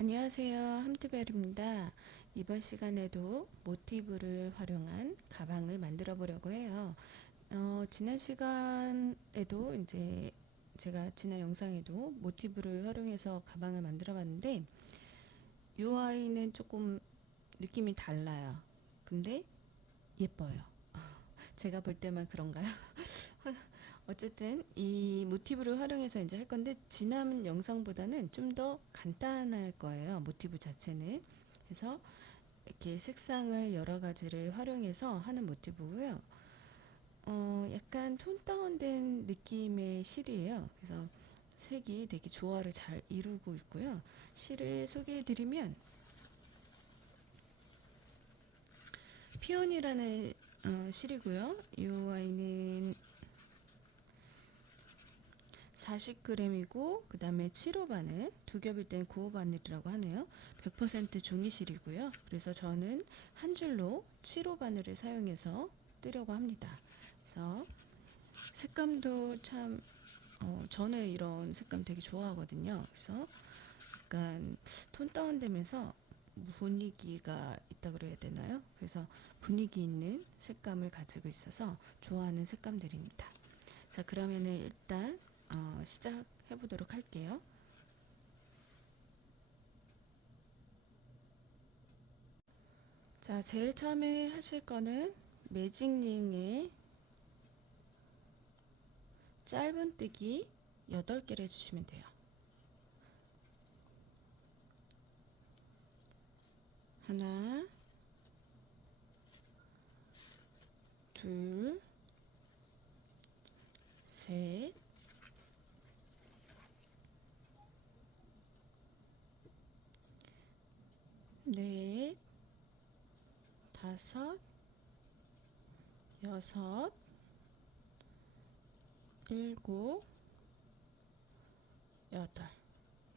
안녕하세요. 함트벨입니다. 이번 시간에도 모티브를 활용한 가방을 만들어 보려고 해요. 지난 시간에도 이제 제가 지난 영상에도 모티브를 활용해서 가방을 만들어 봤는데 이 아이는 조금 느낌이 달라요. 근데 예뻐요. 제가 볼 때만 그런가요? 어쨌든 이 모티브를 활용해서 이제 할 건데 지난 영상보다는 좀 더 간단할 거예요. 모티브 자체는. 그래서 이렇게 색상을 여러 가지를 활용해서 하는 모티브고요. 약간 톤 다운된 느낌의 실이에요. 그래서 색이 되게 조화를 잘 이루고 있고요. 실을 소개해 드리면 피온이라는 실이고요. 이 아이는 40g이고 그 다음에 7호 바늘, 두 겹일 땐 9호 바늘이라고 하네요. 100% 종이실이고요. 그래서 저는 한 줄로 7호 바늘을 사용해서 뜨려고 합니다. 그래서 색감도 참 저는 이런 색감 되게 좋아하거든요. 그래서 약간 톤 다운되면서 분위기가 있다 그래야 되나요? 그래서 분위기 있는 색감을 가지고 있어서 좋아하는 색감들입니다. 자, 그러면은 일단 시작해 보도록 할게요. 자, 제일 처음에 하실 거는 매직링에 짧은뜨기 8개를 해주시면 돼요. 하나, 둘, 셋, 넷, 다섯, 여섯, 일곱, 여덟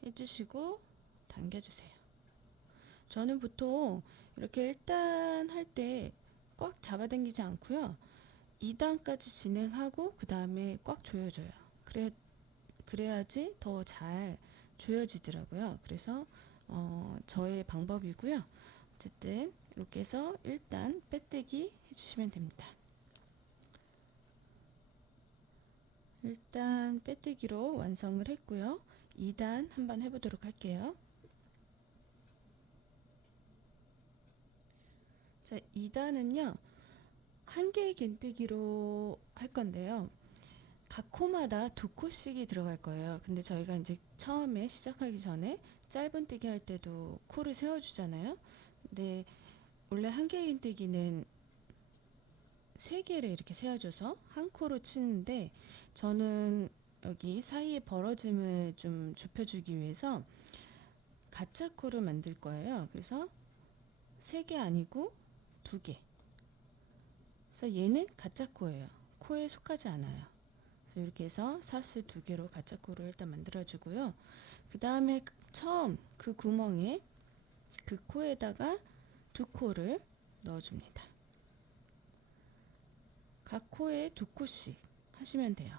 해주시고 당겨주세요. 저는 보통 이렇게 1단 할 때 꽉 잡아당기지 않고요. 2단까지 진행하고 그 다음에 꽉 조여줘요. 그래야지 더 잘 조여지더라고요. 그래서 저의 방법이고요. 어쨌든 이렇게 해서 일단 빼뜨기 해주시면 됩니다. 일단 빼뜨기로 완성을 했고요. 2단 한번 해보도록 할게요. 자, 2단은요. 한 개의 긴뜨기로 할 건데요. 각 코마다 2코씩이 들어갈 거예요. 근데 저희가 이제 처음에 시작하기 전에 짧은뜨기 할 때도 코를 세워주잖아요. 근데 원래 한 개의 긴뜨기는 3개를 이렇게 세워줘서 한 코로 치는데 저는 여기 사이에 벌어짐을 좀 좁혀주기 위해서 가짜 코를 만들 거예요. 그래서 3개 아니고 2개. 그래서 얘는 가짜 코예요. 코에 속하지 않아요. 그래서 이렇게 해서 사슬 2개로 가짜 코를 일단 만들어주고요. 그 다음에 처음 그 구멍에 그 코에다가 2코를 넣어줍니다. 각 코에 2코씩 하시면 돼요.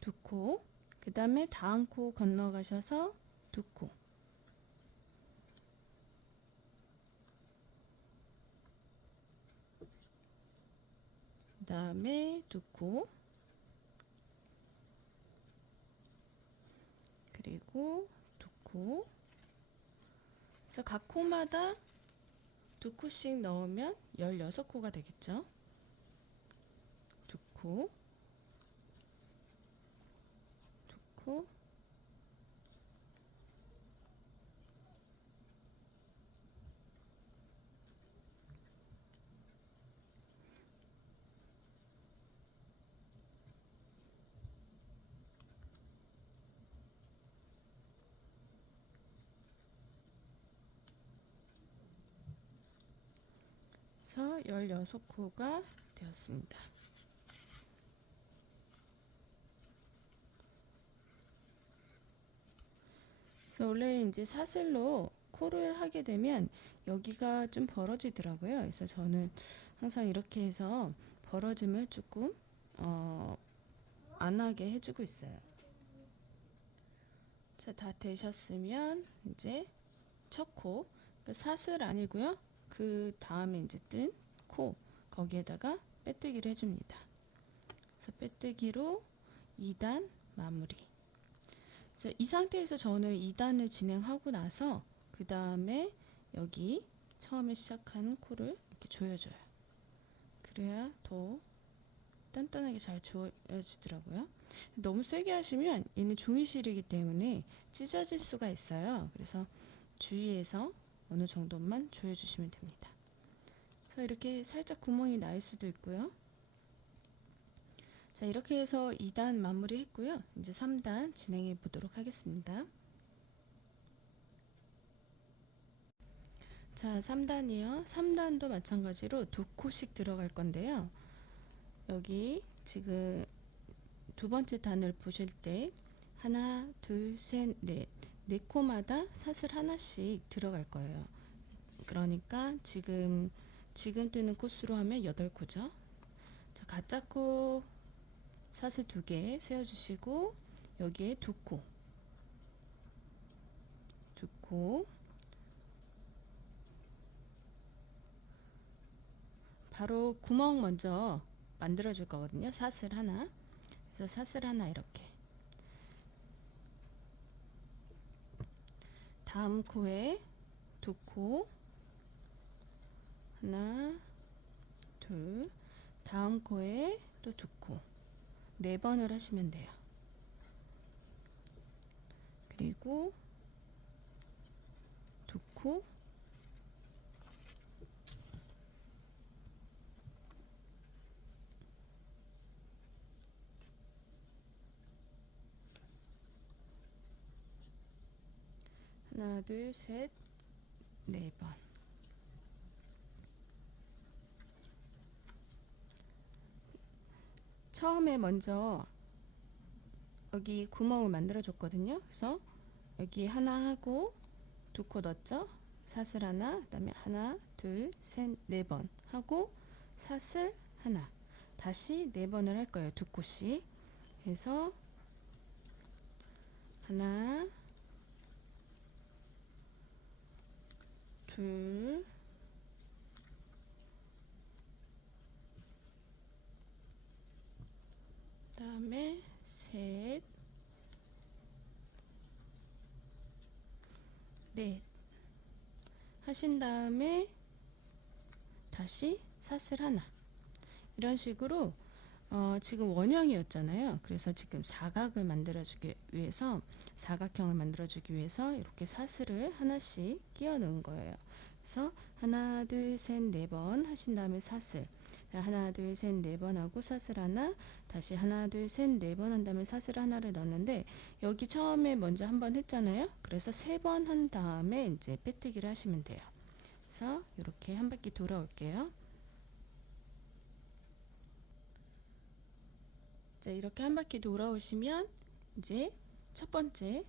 2코. 그 다음에 다음 코 건너가셔서 2코. 그 다음에 2코. 그리고 2코. 그래서 각 코마다 2코씩 넣으면 16코가 되겠죠. 2코, 2코, 그래서 16코가 되었습니다. 그래서 원래 이제 사슬로 코를 하게 되면 여기가 좀 벌어지더라고요. 그래서 저는 항상 이렇게 해서 벌어짐을 조금 안 하게 해주고 있어요. 자, 다 되셨으면 이제 첫 코, 그 사슬 아니고요. 그 다음에 이제 뜬 코 거기에다가 빼뜨기를 해줍니다. 그래서 빼뜨기로 2단 마무리. 자, 이 상태에서 저는 2단을 진행하고 나서 그 다음에 여기 처음에 시작한 코를 이렇게 조여줘요. 그래야 더 단단하게 잘 조여지더라고요. 너무 세게 하시면 얘는 종이실이기 때문에 찢어질 수가 있어요. 그래서 주의해서 어느 정도만 조여주시면 됩니다. 그래서 이렇게 살짝 구멍이 날 수도 있고요. 자, 이렇게 해서 2단 마무리 했고요. 이제 3단 진행해 보도록 하겠습니다. 자, 3단이요. 3단도 마찬가지로 2코씩 들어갈 건데요. 여기 지금 두 번째 단을 보실 때 하나, 둘, 셋, 넷, 네 코마다 사슬 하나씩 들어갈 거예요. 그러니까 지금 뜨는 코수로 하면 8코죠. 자, 가짜 코 사슬 2개 세워주시고 여기에 2코, 2코 바로 구멍 먼저 만들어 줄 거거든요. 사슬 하나. 그래서 사슬 하나 이렇게. 다음 코에 2코, 하나, 둘, 다음 코에 또 2코, 4번을 하시면 돼요. 그리고 2코, 하나, 둘, 셋, 4번. 처음에 먼저 여기 구멍을 만들어 줬거든요. 그래서 여기 하나 하고 2코 넣었죠. 사슬 하나, 그 다음에 하나, 둘, 셋, 4번 하고 사슬 하나, 다시 4번을 할 거예요. 2코씩 해서 하나, 둘, 그 다음에 셋, 넷 하신 다음에 다시 사슬 하나. 이런 식으로 지금 원형이었잖아요. 그래서 지금 사각을 만들어주기 위해서, 사각형을 만들어주기 위해서 이렇게 사슬을 하나씩 끼워 넣은 거예요. 그래서 하나, 둘, 셋, 4번 하신 다음에 사슬. 하나, 둘, 셋, 4번 하고 사슬 하나, 다시 하나, 둘, 셋, 4번 한 다음에 사슬 하나를 넣었는데, 여기 처음에 먼저 한 번 했잖아요. 그래서 3번 한 다음에 이제 빼뜨기를 하시면 돼요. 그래서 이렇게 한 바퀴 돌아올게요. 자, 이렇게 한 바퀴 돌아오시면 이제 첫 번째,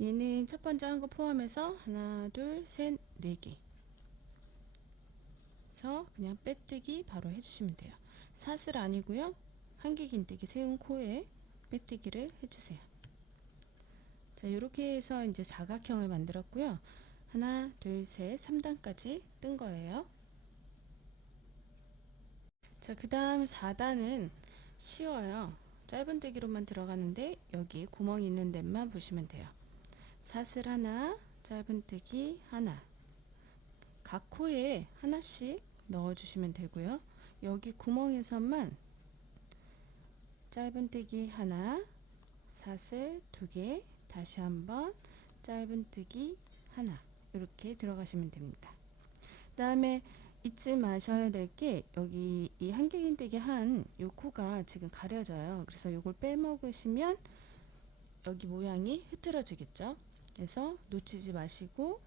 얘는 첫 번째 한 거 포함해서 하나, 둘, 셋, 4개. 그래서 그냥 빼뜨기 바로 해주시면 돼요. 사슬 아니고요. 한개 긴뜨기 세운 코에 빼뜨기를 해주세요. 자, 이렇게 해서 이제 사각형을 만들었고요. 하나, 둘, 셋, 3단까지 뜬 거예요. 자, 그 다음 4단은 쉬워요. 짧은뜨기로만 들어가는데 여기 구멍 있는 데만 보시면 돼요. 사슬 하나, 짧은뜨기 하나, 각 코에 하나씩 넣어주시면 되고요. 여기 구멍에서만 짧은뜨기 하나, 사슬 2개, 다시 한번 짧은뜨기 하나, 이렇게 들어가시면 됩니다. 그 다음에 잊지 마셔야 될 게, 여기 이 한길긴뜨기 한 요 코가 지금 가려져요. 그래서 요걸 빼먹으시면 여기 모양이 흐트러지겠죠. 그래서 놓치지 마시고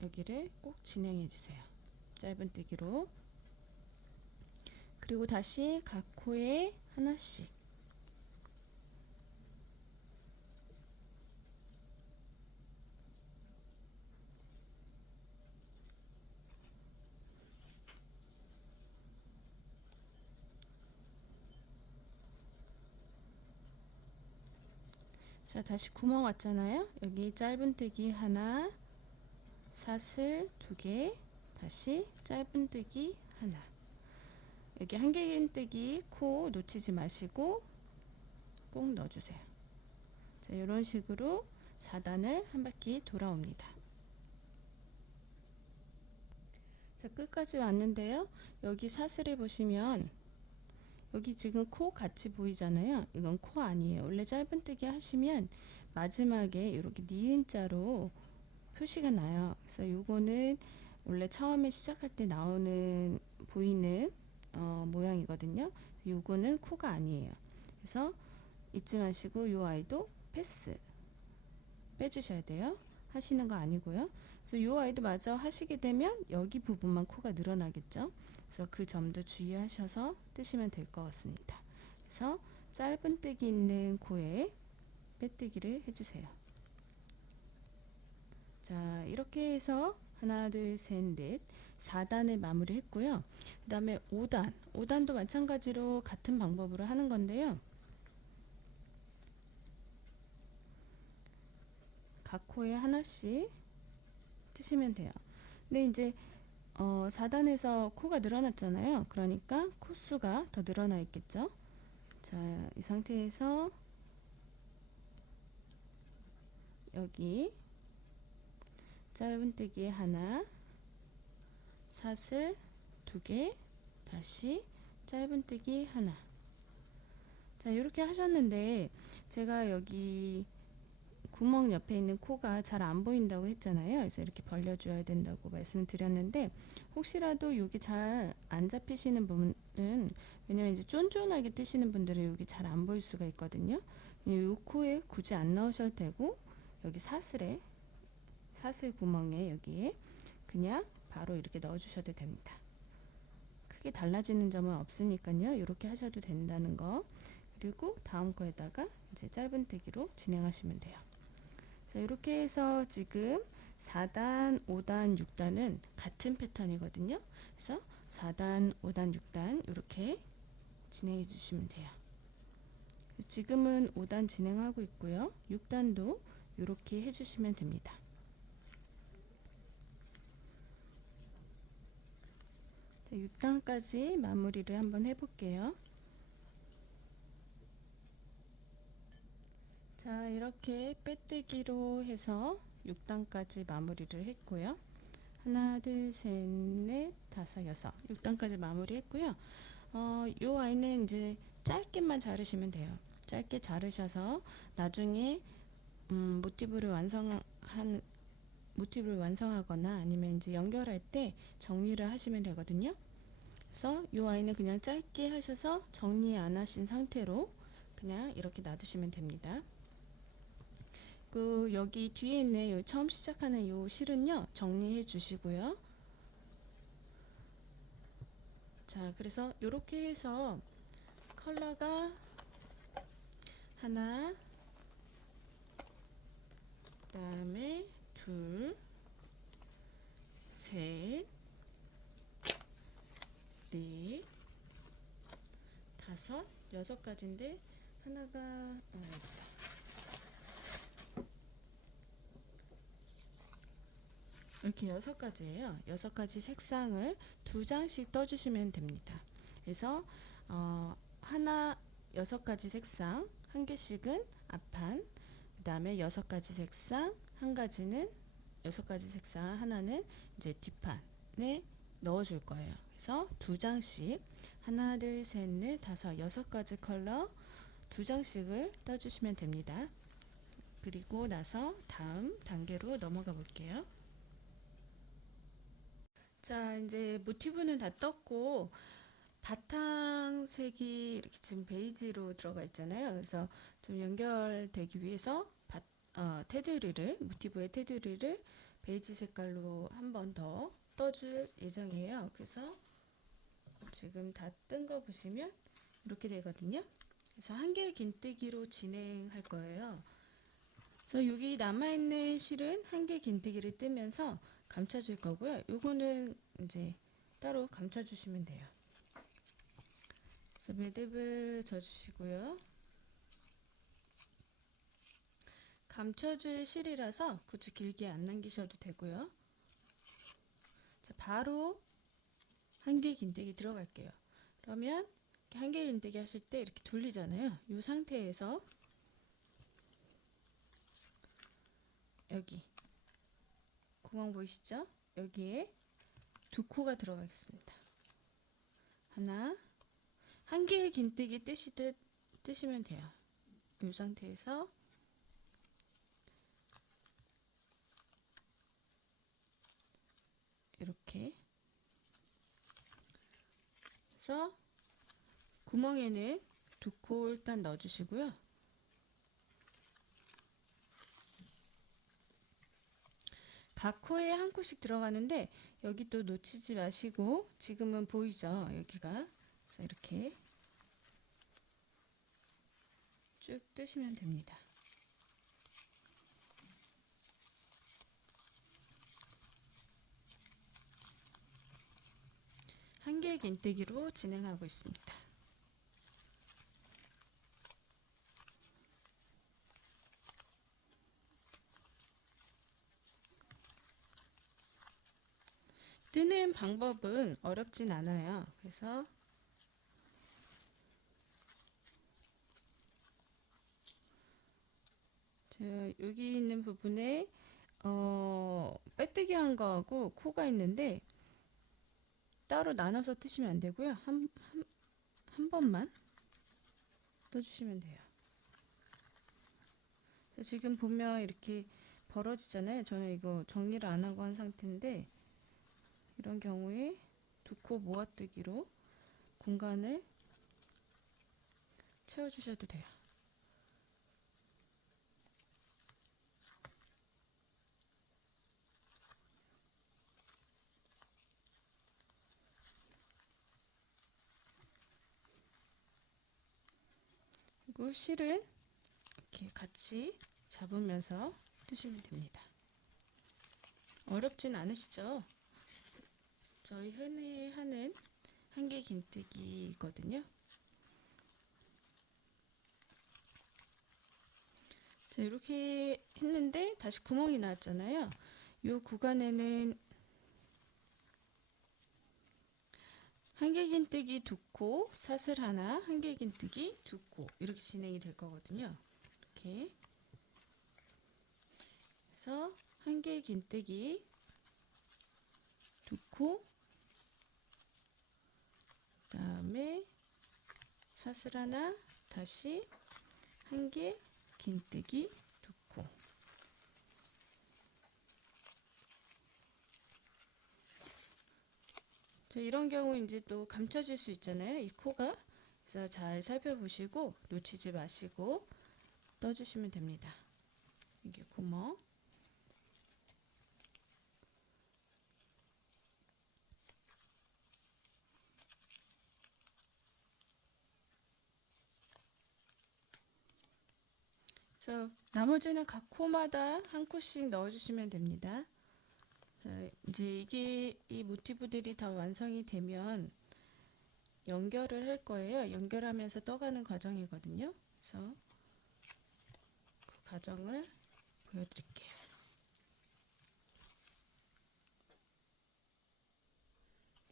여기를 꼭 진행해 주세요. 짧은뜨기로. 그리고 다시 각 코에 하나씩. 자, 다시 구멍 왔잖아요. 여기 짧은뜨기 하나, 사슬 2개, 다시 짧은뜨기 하나. 여기 한길긴뜨기 코 놓치지 마시고 꼭 넣어주세요. 자, 이런 식으로 4단을 한 바퀴 돌아옵니다. 자, 끝까지 왔는데요. 여기 사슬에 보시면 여기 지금 코 같이 보이잖아요. 이건 코 아니에요. 원래 짧은뜨기 하시면 마지막에 이렇게 니은자로 표시가 나요. 그래서 요거는 원래 처음에 시작할 때 나오는 보이는 모양이거든요. 요거는 코가 아니에요. 그래서 잊지 마시고 요 아이도 패스 빼주셔야 돼요. 하시는 거 아니고요. 그래서 요 아이도 마저 하시게 되면 여기 부분만 코가 늘어나겠죠. 그래서 그 점도 주의하셔서 뜨시면 될 것 같습니다. 그래서 짧은뜨기 있는 코에 빼뜨기를 해주세요. 자, 이렇게 해서 하나, 둘, 셋, 넷, 4단을 마무리 했고요. 그 다음에 5단도 마찬가지로 같은 방법으로 하는 건데요. 각 코에 하나씩 뜨시면 돼요. 근데 이제 4단에서 코가 늘어났잖아요. 그러니까 코수가 더 늘어나 있겠죠. 자, 이 상태에서 여기 짧은뜨기 하나, 사슬 2개, 다시 짧은뜨기 하나. 자, 이렇게 하셨는데 제가 여기 구멍 옆에 있는 코가 잘 안 보인다고 했잖아요. 그래서 이렇게 벌려줘야 된다고 말씀드렸는데 혹시라도 여기 잘 안 잡히시는 분은, 왜냐면 이제 쫀쫀하게 뜨시는 분들은 여기 잘 안 보일 수가 있거든요. 이 코에 굳이 안 넣으셔도 되고 여기 사슬 구멍에 여기에 그냥 바로 이렇게 넣어주셔도 됩니다. 크게 달라지는 점은 없으니까요. 이렇게 하셔도 된다는 거. 그리고 다음 거에다가 이제 짧은뜨기로 진행하시면 돼요. 자, 이렇게 해서 지금 4단, 5단, 6단은 같은 패턴이거든요. 그래서 4단, 5단, 6단 이렇게 진행해 주시면 돼요. 지금은 5단 진행하고 있고요. 6단도 이렇게 해주시면 됩니다. 자, 6단까지 마무리를 한번 해볼게요. 자, 이렇게 빼뜨기로 해서 6단까지 마무리를 했고요. 하나, 둘, 셋, 넷, 다섯, 여섯. 6단까지 마무리 했고요. 요 아이는 이제 짧게만 자르시면 돼요. 짧게 자르셔서 나중에 모티브를 완성하거나 아니면 이제 연결할 때 정리를 하시면 되거든요. 그래서 요 아이는 그냥 짧게 하셔서 정리 안 하신 상태로 그냥 이렇게 놔두시면 됩니다. 그 여기 뒤에 있는 요 처음 시작하는 요 실은요 정리해 주시고요. 자, 그래서 이렇게 해서 컬러가 하나, 그 다음에 둘, 셋, 넷, 다섯, 6가지인데 하나가 이렇게 6가지예요. 6가지 색상을 2장씩 떠주시면 됩니다. 그래서 하나 6가지 색상 한 개씩은 앞판, 그 다음에 6가지 색상 한 가지는 6가지 색상 하나는 이제 뒷판에 넣어줄 거예요. 그래서 2장씩 하나, 둘, 셋, 넷, 다섯, 6가지 컬러 2장씩을 떠주시면 됩니다. 그리고 나서 다음 단계로 넘어가 볼게요. 자, 이제 모티브는 다 떴고 바탕색이 이렇게 지금 베이지로 들어가 있잖아요. 그래서 좀 연결되기 위해서 테두리를, 모티브의 테두리를 베이지 색깔로 한 번 더 떠줄 예정이에요. 그래서 지금 다 뜬 거 보시면 이렇게 되거든요. 그래서 한길 긴뜨기로 진행할 거예요. 그래서 여기 남아있는 실은 한길 긴뜨기를 뜨면서 감춰줄 거고요. 요거는 이제 따로 감춰주시면 돼요. 그래서 매듭을 져주시고요. 감춰질 실이라서 굳이 길게 안 남기셔도 되고요. 자, 바로 한길 긴뜨기 들어갈게요. 그러면 한길 긴뜨기 하실 때 이렇게 돌리잖아요. 이 상태에서 여기 구멍 보이시죠? 여기에 두 코가 들어가겠습니다. 하나, 한길 긴뜨기 뜨시듯 뜨시면 돼요. 이 상태에서 이렇게 해서 구멍에는 두 코 일단 넣어주시고요. 각 코에 한 코씩 들어가는데 여기 또 놓치지 마시고, 지금은 보이죠? 여기가. 그래서 이렇게 쭉 뜨시면 됩니다. 한길 긴뜨기로 진행하고 있습니다. 뜨는 방법은 어렵진 않아요. 그래서 여기 있는 부분에 빼뜨기 한 거하고 코가 있는데 따로 나눠서 뜨시면 안 되고요. 한 번만 떠주시면 돼요. 지금 보면 이렇게 벌어지잖아요. 저는 이거 정리를 안 하고 한 상태인데, 이런 경우에 두 코 모아뜨기로 공간을 채워주셔도 돼요. 그리고 실은 이렇게 같이 잡으면서 뜨시면 됩니다. 어렵진 않으시죠? 저희 흔히 하는 한길 긴뜨기거든요. 자, 이렇게 했는데 다시 구멍이 나왔잖아요. 이 구간에는 한길 긴뜨기 두 코, 사슬 하나, 한길 긴뜨기 두 코, 이렇게 진행이 될 거거든요. 이렇게 해서 한길 긴뜨기 두 코, 그다음에 사슬 하나, 다시 한길 긴뜨기 두 코. 자, 이런 경우 이제 또 감춰질 수 있잖아요, 이 코가. 그래서 잘 살펴보시고 놓치지 마시고 떠주시면 됩니다. 이게 구멍. 그래서 나머지는 각 코마다 한 코씩 넣어주시면 됩니다. 이제 이 모티브들이 다 완성이 되면 연결을 할 거예요. 연결하면서 떠가는 과정이거든요. 그래서 그 과정을 보여드릴게요.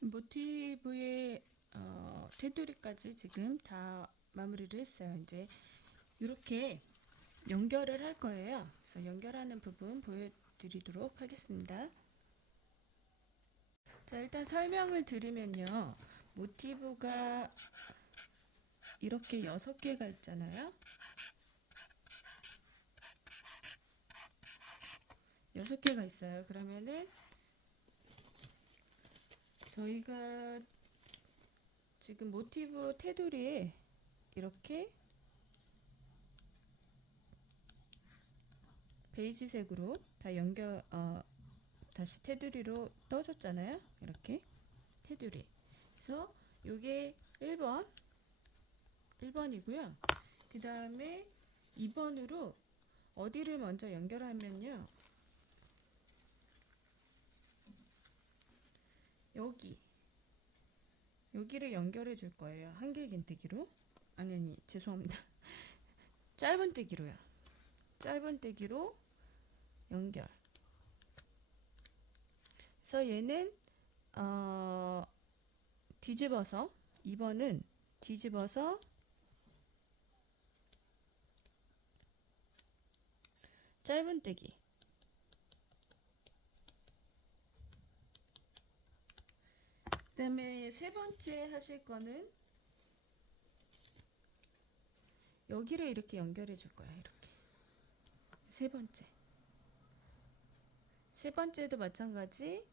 모티브의 테두리까지 지금 다 마무리를 했어요. 이제 이렇게 연결을 할 거예요. 그래서 연결하는 부분 보여드리도록 하겠습니다. 자, 일단 설명을 드리면요. 모티브가 이렇게 6개가 있잖아요. 6개가 있어요. 그러면은 저희가 지금 모티브 테두리에 이렇게 베이지색으로 다 다시 테두리로 떠줬잖아요. 이렇게 테두리. 그래서 요게 1번이고요. 그 다음에 2번으로 어디를 먼저 연결하면요. 여기를 연결해 줄 거예요. 한길 긴뜨기로. 아니, 죄송합니다. 짧은 뜨기로요. 짧은뜨기로 연결. 그래서 얘는 뒤집어서 2번은 뒤집어서 짧은뜨기. 그다음에 세 번째 하실 거는 여기를 이렇게 연결해 줄 거야. 이렇게. 세 번째. 세 번째도 마찬가지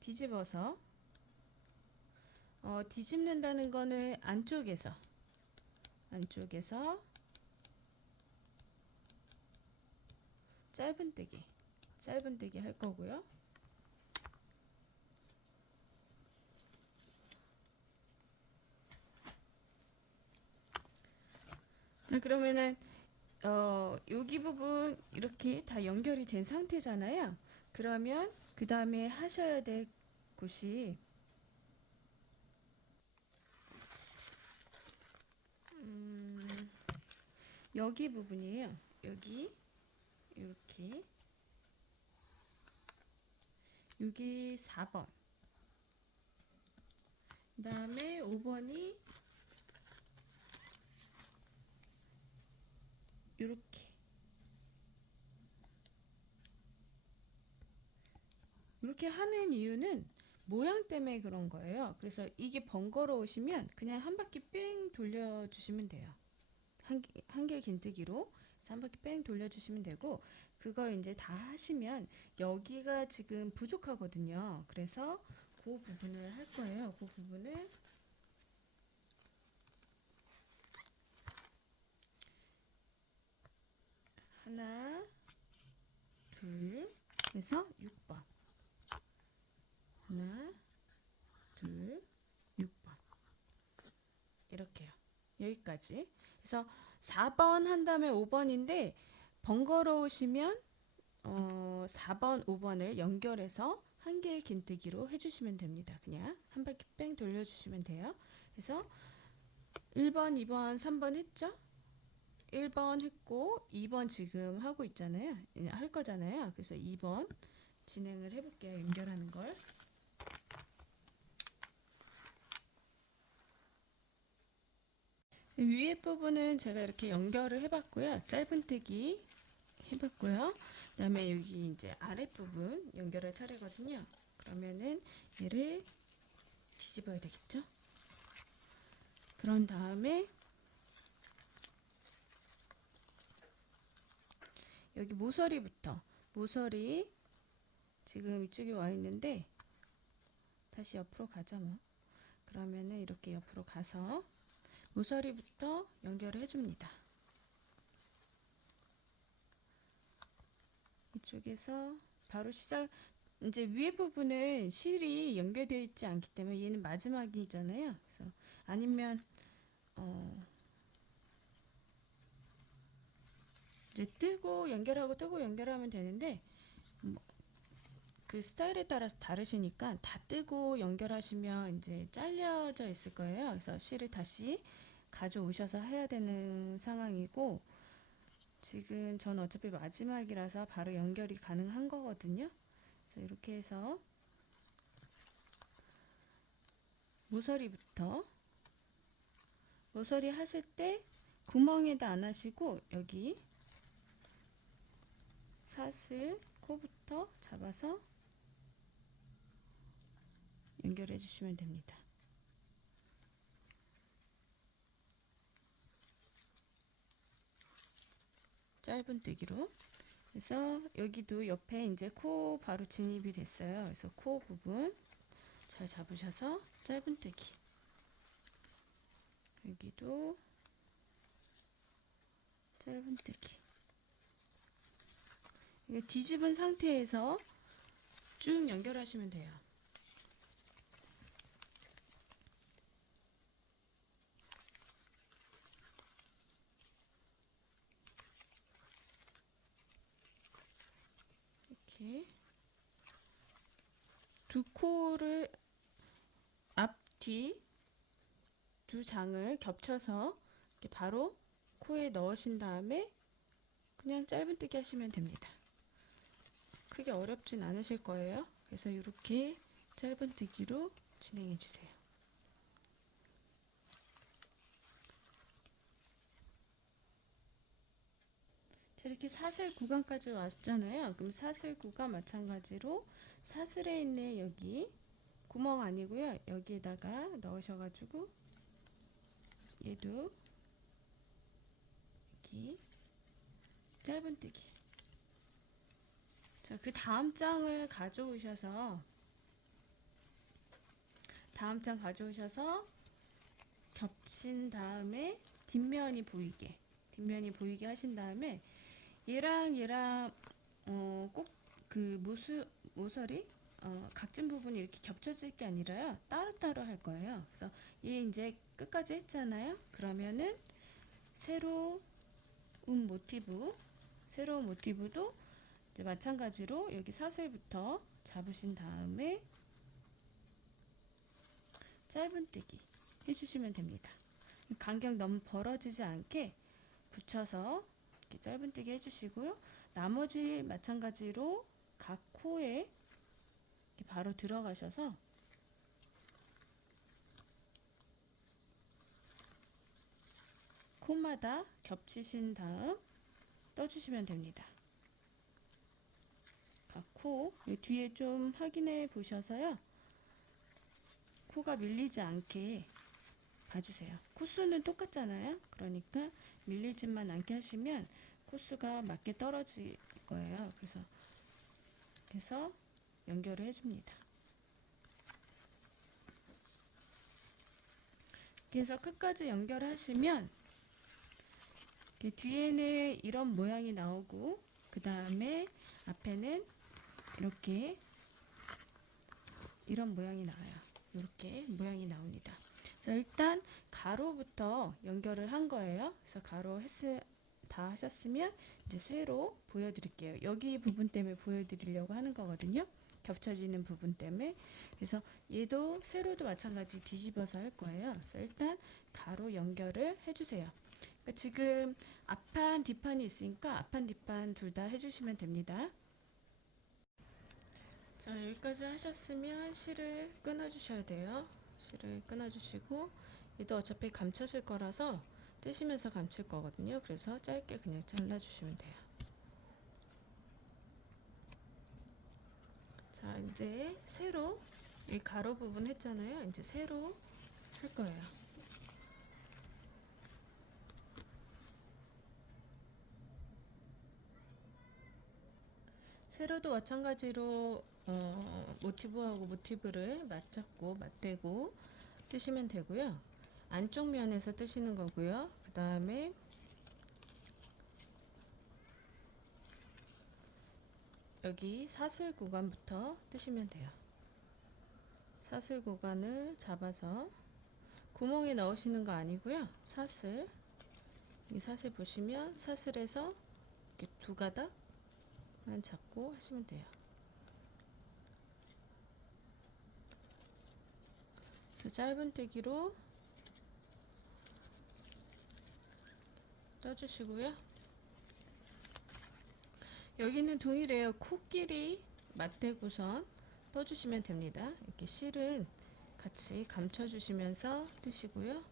뒤집어서 뒤집는다는 거는 안쪽에서 짧은뜨기 할 거고요. 자, 그러면은 여기 부분 이렇게 다 연결이 된 상태잖아요. 그러면 그 다음에 하셔야 될 곳이 여기 부분이에요. 여기 이렇게 여기 4번 그 다음에 5번이 이렇게 하는 이유는 모양 때문에 그런 거예요. 그래서 이게 번거로우시면 그냥 한 바퀴 뺑 돌려주시면 돼요. 한길 긴뜨기로 한 바퀴 뺑 돌려주시면 되고, 그걸 이제 다 하시면 여기가 지금 부족하거든요. 그래서 그 부분을 할 거예요. 그 부분을 하나, 둘, 해서 6번. 하나, 둘, 6번. 이렇게요. 여기까지. 그래서 4번 한 다음에 5번인데 번거로우시면 4번, 5번을 연결해서 한 개의 긴뜨기로 해주시면 됩니다. 그냥 한 바퀴 뺑 돌려주시면 돼요. 그래서 1번, 2번, 3번 했죠? 1번 했고 2번 지금 하고 있잖아요. 할 거잖아요. 그래서 2번 진행을 해볼게요. 연결하는 걸. 위에 부분은 제가 이렇게 연결을 해봤고요. 짧은뜨기 해봤고요. 그 다음에 여기 이제 아랫부분 연결할 차례거든요. 그러면은 얘를 뒤집어야 되겠죠? 그런 다음에 여기 모서리부터, 모서리 지금 이쪽에 와 있는데 다시 옆으로 가자 뭐. 그러면은 이렇게 옆으로 가서 모서리부터 연결을 해줍니다. 이쪽에서 바로 시작. 이제 위에 부분은 실이 연결되어 있지 않기 때문에 얘는 마지막이잖아요. 그래서 아니면 이제 뜨고 연결하고 뜨고 연결하면 되는데 그 스타일에 따라서 다르시니까 다 뜨고 연결하시면 이제 잘려져 있을 거예요. 그래서 실을 다시 가져오셔서 해야 되는 상황이고, 지금 전 어차피 마지막이라서 바로 연결이 가능한 거거든요. 그래서 이렇게 해서 모서리부터, 모서리 하실 때 구멍에다 안 하시고 여기 사슬 코부터 잡아서 연결해 주시면 됩니다. 짧은뜨기로. 그래서 여기도 옆에 이제 코 바로 진입이 됐어요. 그래서 코 부분 잘 잡으셔서 짧은뜨기. 여기도 짧은뜨기. 이게 뒤집은 상태에서 쭉 연결하시면 돼요. 이렇게 두 코를 앞, 뒤 두 장을 겹쳐서 이렇게 바로 코에 넣으신 다음에 그냥 짧은뜨기 하시면 됩니다. 크게 어렵진 않으실 거예요. 그래서 이렇게 짧은뜨기로 진행해 주세요. 자, 이렇게 사슬 구간까지 왔잖아요. 그럼 사슬 구간 마찬가지로 사슬에 있는 여기 구멍 아니고요. 여기에다가 넣으셔가지고 얘도 여기 짧은뜨기. 자, 그 다음 장을 가져오셔서 겹친 다음에 뒷면이 보이게 하신 다음에 얘랑 꼭 그 모서리 각진 부분이 이렇게 겹쳐질 게 아니라요. 따로따로 할 거예요. 그래서 얘 이제 끝까지 했잖아요. 그러면은 새로운 모티브도 이제 마찬가지로 여기 사슬부터 잡으신 다음에 짧은뜨기 해주시면 됩니다. 간격 너무 벌어지지 않게 붙여서 이렇게 짧은뜨기 해주시고요. 나머지 마찬가지로 각 코에 이렇게 바로 들어가셔서 코마다 겹치신 다음 떠주시면 됩니다. 각 코 뒤에 좀 확인해 보셔서요. 코가 밀리지 않게 봐주세요. 코수는 똑같잖아요. 그러니까 밀리지만 않게 하시면 코수가 맞게 떨어질 거예요. 그래서 연결을 해줍니다. 그래서 끝까지 연결하시면 뒤에는 이런 모양이 나오고 그 다음에 앞에는 이렇게 이런 모양이 나와요. 이렇게 모양이 나옵니다. 그래서 일단 가로부터 연결을 한 거예요. 그래서 가로 다 하셨으면 이제 세로 보여드릴게요. 여기 부분 때문에 보여드리려고 하는 거거든요. 겹쳐지는 부분 때문에. 그래서 얘도 세로도 마찬가지 뒤집어서 할 거예요. 그래서 일단 가로 연결을 해주세요. 그러니까 지금 앞판 뒷판이 있으니까 앞판 뒷판 둘 다 해주시면 됩니다. 자, 여기까지 하셨으면 실을 끊어주셔야 돼요. 실을 끊어주시고 얘도 어차피 감춰질 거라서 뜨시면서 감칠 거거든요. 그래서 짧게 그냥 잘라주시면 돼요. 자, 이제 세로 이 가로 부분 했잖아요. 이제 세로 할 거예요. 세로도 마찬가지로 모티브하고 모티브를 맞잡고 맞대고 뜨시면 되고요. 안쪽 면에서 뜨시는 거고요. 그 다음에 여기 사슬 구간부터 뜨시면 돼요. 사슬 구간을 잡아서 구멍에 넣으시는 거 아니고요. 이 사슬 보시면 사슬에서 이렇게 두 가닥만 잡고 하시면 돼요. 그래서 짧은뜨기로 떠주시고요. 여기는 동일해요. 코끼리 맞대고선 떠주시면 됩니다. 이렇게 실은 같이 감춰주시면서 뜨시고요.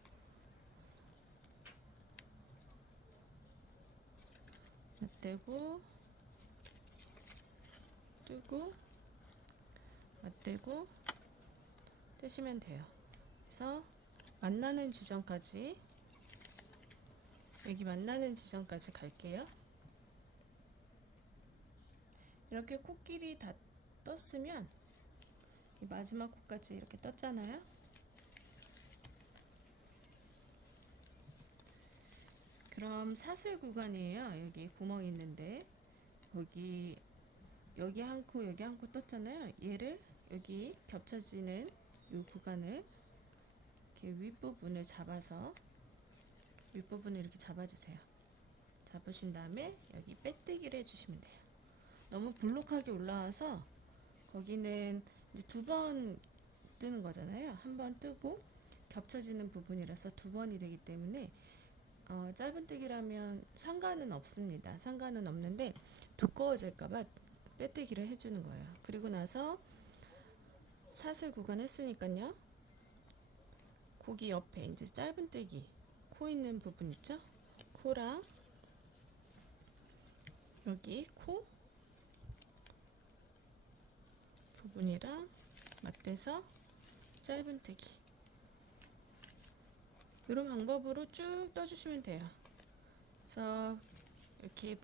맞대고 뜨고 맞대고 뜨시면 돼요. 그래서 만나는 지점까지 여기 만나는 지점까지 갈게요. 이렇게 코끼리 다 떴으면 이 마지막 코까지 이렇게 떴잖아요. 그럼 사슬 구간이에요. 여기 구멍 있는데 여기 한 코 여기 한 코 떴잖아요. 얘를 여기 겹쳐지는 이 구간을 이렇게 윗부분을 이렇게 잡아주세요. 잡으신 다음에 여기 빼뜨기를 해주시면 돼요. 너무 볼록하게 올라와서 거기는 이제 두 번 뜨는 거잖아요. 한 번 뜨고 겹쳐지는 부분이라서 두 번이 되기 때문에 짧은뜨기라면 상관은 없습니다. 상관은 없는데 두꺼워질까봐 빼뜨기를 해주는 거예요. 그리고 나서 사슬 구간했으니까요. 고기 옆에 이제 짧은뜨기 코 있는 부분 있죠? 코랑 여기 코 부분이랑 맞대서 짧은뜨기 이런 방법으로 쭉 떠주시면 돼요. 그래서 이렇게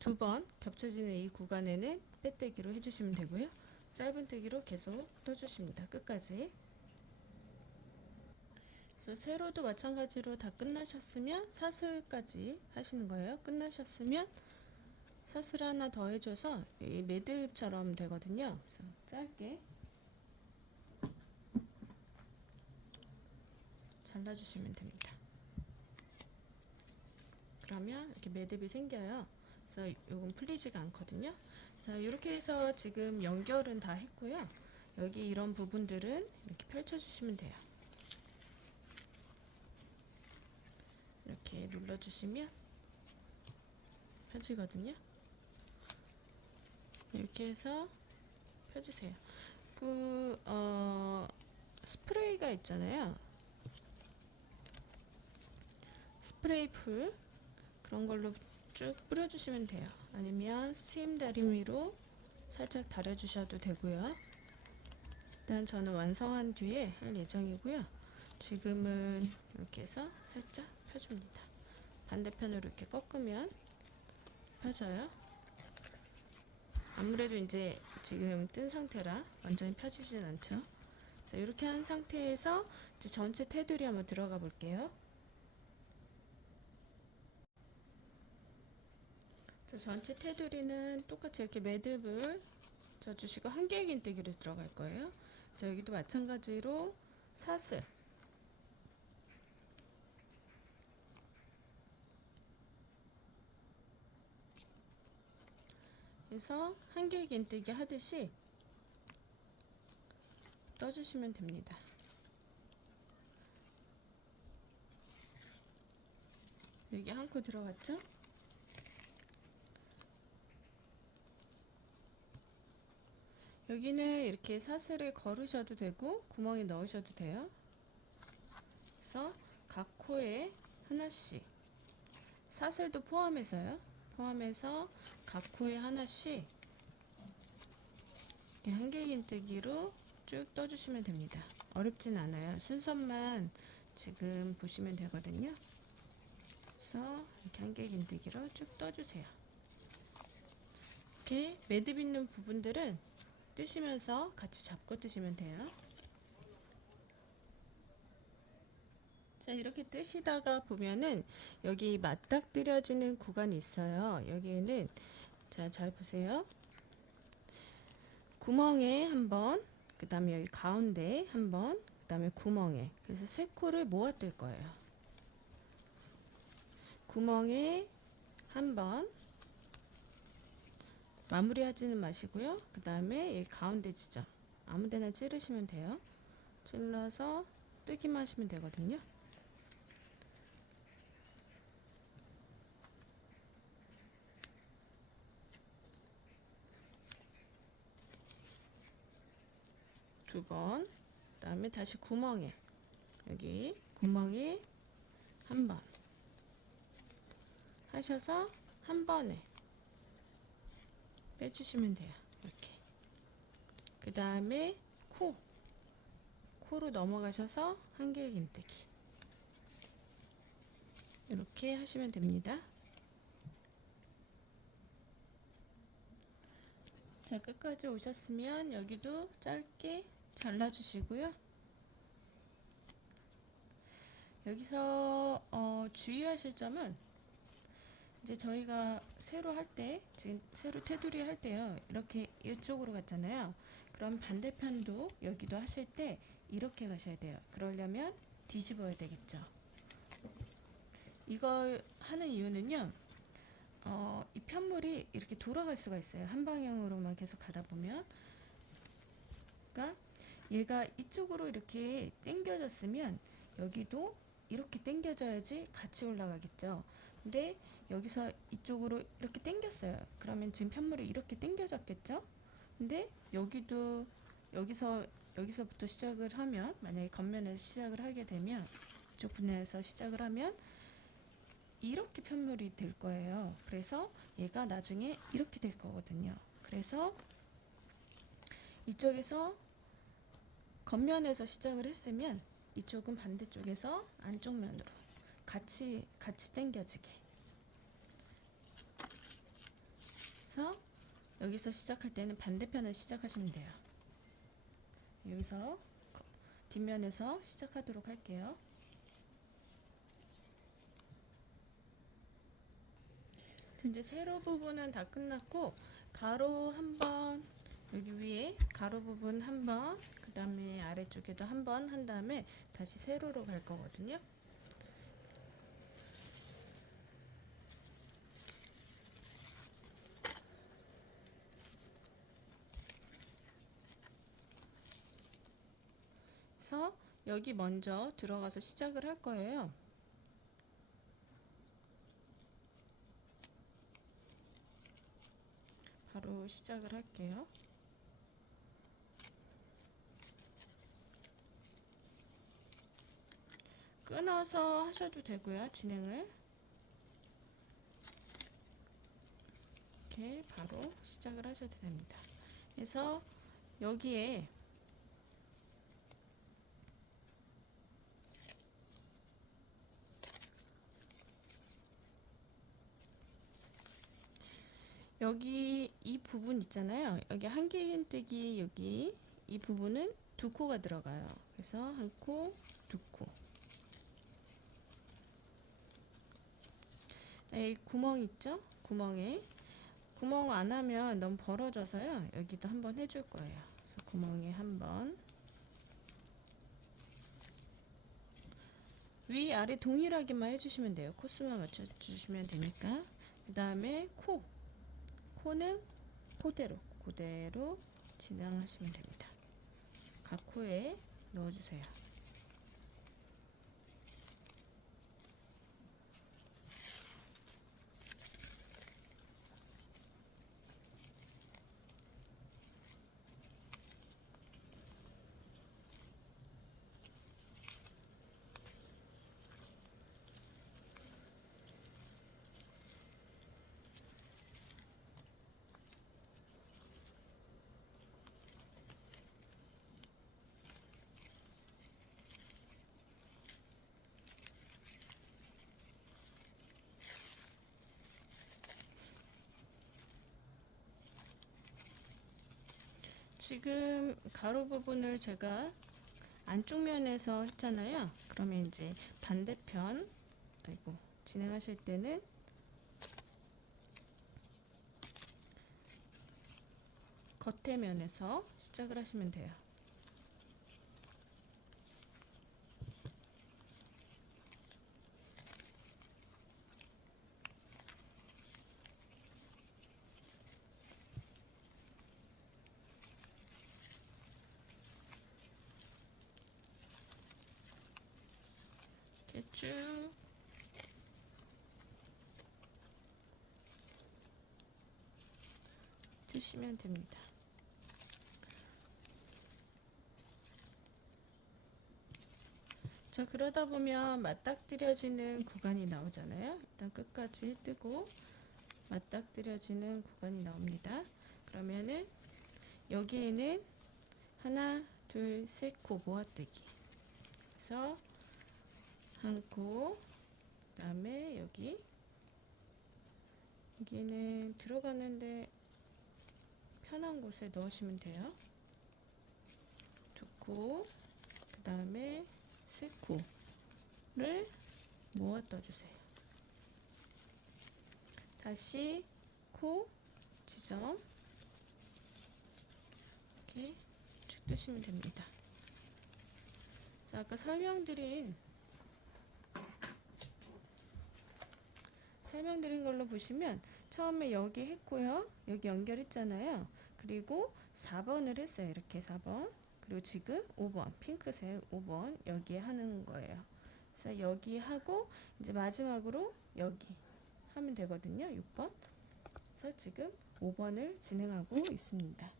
두 번 겹쳐지는 이 구간에는 빼뜨기로 해주시면 되고요. 짧은뜨기로 계속 떠주십니다. 끝까지. 그래서 세로도 마찬가지로 다 끝나셨으면 사슬까지 하시는 거예요. 끝나셨으면 사슬 하나 더 해줘서 이 매듭처럼 되거든요. 그래서 짧게 잘라주시면 됩니다. 그러면 이렇게 매듭이 생겨요. 그래서 이건 풀리지가 않거든요. 자, 이렇게 해서 지금 연결은 다 했고요. 여기 이런 부분들은 이렇게 펼쳐주시면 돼요. 이렇게 눌러주시면 펴지거든요. 이렇게 해서 펴주세요. 스프레이가 있잖아요. 스프레이 풀 그런 걸로 쭉 뿌려주시면 돼요. 아니면 스팀 다리미로 살짝 다려주셔도 되고요. 일단 저는 완성한 뒤에 할 예정이고요. 지금은 이렇게 해서 살짝 펴줍니다. 반대편으로 이렇게 꺾으면 펴져요. 아무래도 이제 지금 뜬 상태라 완전히 펴지진 않죠. 자, 이렇게 한 상태에서 이제 전체 테두리 한번 들어가 볼게요. 자, 전체 테두리는 똑같이 이렇게 매듭을 져주시고 한개 긴뜨기로 들어갈 거예요. 그래서 여기도 마찬가지로 사슬 그래서 한개 긴뜨기 하듯이 떠주시면 됩니다. 여기 한 코 들어갔죠? 여기는 이렇게 사슬을 걸으셔도 되고 구멍에 넣으셔도 돼요. 그래서 각 코에 하나씩 사슬도 포함해서요. 포함해서 각 코에 하나씩 한개 긴뜨기로 쭉 떠주시면 됩니다. 어렵진 않아요. 순서만 지금 보시면 되거든요. 그래서 이렇게 한개 긴뜨기로 쭉 떠주세요. 이렇게 매듭 있는 부분들은 뜨시면서 같이 잡고 뜨시면 돼요. 자, 이렇게 뜨시다가 보면은 여기 맞닥뜨려지는 구간이 있어요. 여기에는 자, 잘 보세요. 구멍에 한번, 그 다음에 여기 가운데 한번, 그 다음에 구멍에. 그래서 세 코를 모아 뜰 거예요. 구멍에 한번 마무리 하지는 마시고요. 그 다음에 여기 가운데 지점 아무데나 찌르시면 돼요. 찔러서 뜨기만 하시면 되거든요. 두 번, 그 다음에 다시 구멍에, 여기 구멍에 한 번 하셔서 한 번에 빼주시면 돼요. 이렇게. 그 다음에 코로 넘어가셔서 한개 긴뜨기 이렇게 하시면 됩니다. 자, 끝까지 오셨으면 여기도 짧게 잘라주시고요. 여기서 주의하실 점은 이제 저희가 세로 할 때, 지금 세로 테두리 할 때요, 이렇게 이쪽으로 갔잖아요. 그럼 반대편도 여기도 하실 때 이렇게 가셔야 돼요. 그러려면 뒤집어야 되겠죠. 이걸 하는 이유는요, 이 편물이 이렇게 돌아갈 수가 있어요. 한 방향으로만 계속 가다 보면. 그러니까 얘가 이쪽으로 이렇게 당겨졌으면 여기도 이렇게 당겨져야지 같이 올라가겠죠. 근데 여기서 이쪽으로 이렇게 당겼어요. 그러면 지금 편물이 이렇게 당겨졌겠죠. 근데 여기도 여기서부터 시작을 하면, 만약에 겉면에서 시작을 하게 되면, 이쪽 분야에서 시작을 하면 이렇게 편물이 될 거예요. 그래서 얘가 나중에 이렇게 될 거거든요. 그래서 이쪽에서 겉면에서 시작을 했으면 이쪽은 반대쪽에서 안쪽 면으로 같이 당겨지게. 그래서 여기서 시작할 때는 반대편을 시작하시면 돼요. 여기서 뒷면에서 시작하도록 할게요. 이제 세로 부분은 다 끝났고, 가로 한번, 여기 위에 가로 부분 한번, 그 다음에 아래쪽에도 한번 한 다음에 다시 세로로 갈 거거든요. 그래서 여기 먼저 들어가서 시작을 할 거예요. 바로 시작을 할게요. 끊어서 하셔도 되고요. 진행을 이렇게 바로 시작을 하셔도 됩니다. 그래서 여기에 여기 이 부분 있잖아요. 여기 한길긴뜨기, 여기 이 부분은 두 코가 들어가요. 그래서 한 코, 두 코. 이 구멍 있죠? 구멍 안 하면 너무 벌어져서요. 여기도 한번 해줄 거예요. 그래서 구멍에 한번, 위 아래 동일하게만 해주시면 돼요. 코스만 맞춰주시면 되니까. 그 다음에 코는 그대로 진행하시면 됩니다. 각 코에 넣어주세요. 지금 가로 부분을 제가 안쪽 면에서 했잖아요. 그러면 이제 반대편, 진행하실 때는 겉에 면에서 시작을 하시면 돼요. 이렇게 쭉 드시면 됩니다. 자, 그러다 보면 맞닥뜨려지는 구간이 나오잖아요. 일단 끝까지 뜨고 맞닥뜨려지는 구간이 나옵니다. 그러면은 여기에는 하나, 둘, 셋 코 모아뜨기. 그래서 한 코, 그 다음에 여기는 들어가는데 편한 곳에 넣으시면 돼요. 두 코, 그 다음에 세 코를 모아 떠주세요. 다시 코 지점 이렇게 쭉 뜨시면 됩니다. 자, 아까 설명드린 걸로 보시면 처음에 여기 했고요. 여기 연결했잖아요. 그리고 4번을 했어요. 이렇게 4번. 그리고 지금 5번, 핑크색 5번 여기에 하는 거예요. 그래서 여기 하고 이제 마지막으로 여기 하면 되거든요. 6번. 그래서 지금 5번을 진행하고 있습니다.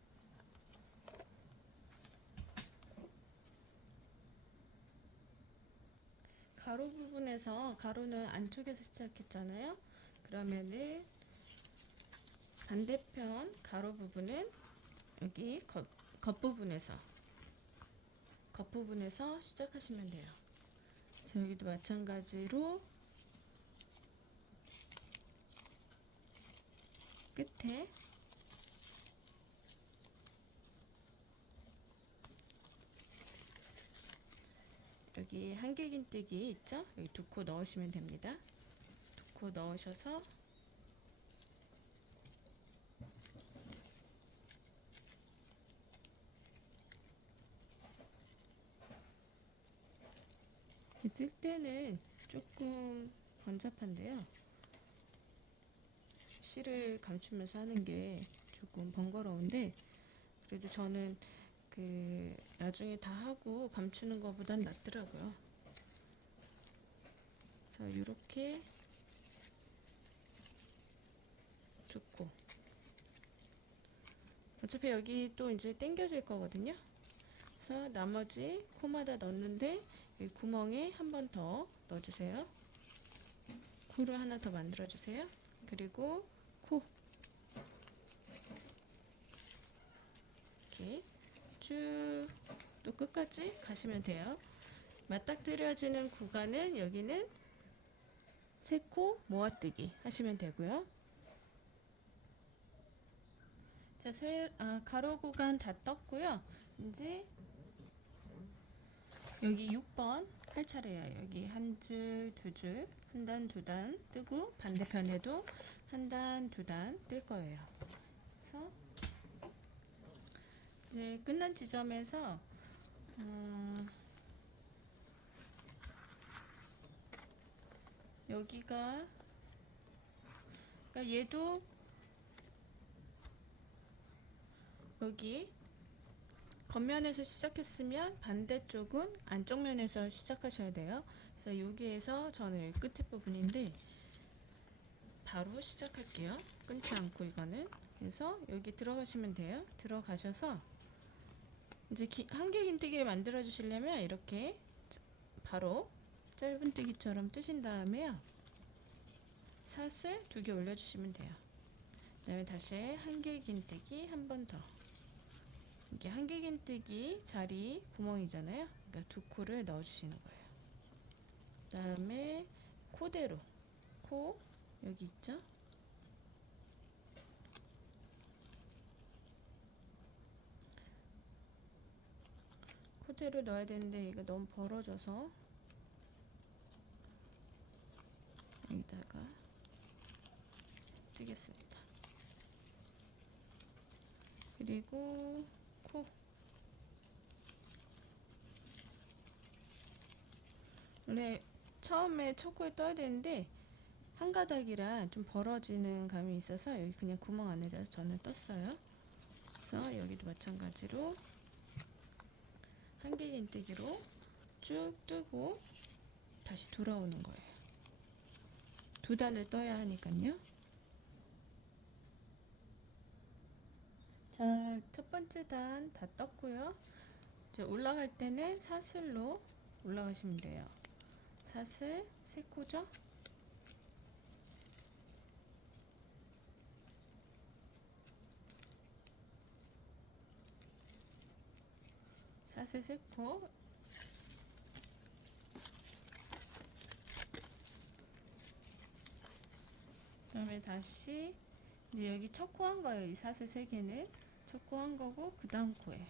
가로 부분에서 가로는 안쪽에서 시작했잖아요. 그러면은 반대편 가로 부분은 여기 겉부분에서 시작하시면 돼요. 그래서 여기도 마찬가지로 끝에 여기 한길긴뜨기 있죠? 여기 2코 넣으시면 됩니다. 2코 넣으셔서 뜰 때는 조금 번잡한데요. 실을 감추면서 하는 게 조금 번거로운데 그래도 저는 나중에 다 하고 감추는 것보단 낫더라고요. 그래서 이렇게 2코. 어차피 여기 또 이제 당겨질 거거든요. 그래서 나머지 코마다 넣는데 여기 구멍에 한 번 더 넣어주세요. 코를 하나 더 만들어주세요. 그리고 코 이렇게 쭉 또 끝까지 가시면 돼요. 맞닥뜨려지는 구간은 여기는 3코 모아뜨기 하시면 되고요. 자, 가로 구간 다 떴고요. 이제 여기 6번 할 차례예요. 여기 한 줄, 두 줄, 한 단, 두 단 뜨고 반대편에도 한 단, 두 단 뜰 거예요. 그래서 이제 끝난 지점에서 여기가 그러니까 얘도 여기 겉면에서 시작했으면 반대쪽은 안쪽 면에서 시작하셔야 돼요. 그래서 여기에서 저는 여기 끝에 부분인데 바로 시작할게요. 끊지 않고 이거는. 그래서 여기 들어가시면 돼요. 들어가셔서 이제 한길긴뜨기를 만들어 주시려면 이렇게 바로 짧은뜨기처럼 뜨신 다음에요. 사슬 2개 올려주시면 돼요. 그 다음에 다시 한길긴뜨기 한 번 더. 이게 한길긴뜨기 자리 구멍이잖아요. 그러니까 2코를 넣어주시는 거예요. 그 다음에 코대로 코 여기 있죠? 코대로 넣어야 되는데 이거 너무 벌어져서 여기다가 뜨겠습니다. 그리고 코 원래 처음에 첫 코에 떠야 되는데 한 가닥이라 좀 벌어지는 감이 있어서 여기 그냥 구멍 안에다 저는 떴어요. 그래서 여기도 마찬가지로 한길긴뜨기로 쭉 뜨고 다시 돌아오는 거예요. 2단을 떠야 하니까요. 자, 첫 번째 단 다 떴고요. 이제 올라갈 때는 사슬로 올라가시면 돼요. 사슬 3코죠? 사슬 3코. 그 다음에 다시 이제 여기 첫 코 한 거예요. 이 사슬 3개는 첫 코 한 거고 그 다음 코에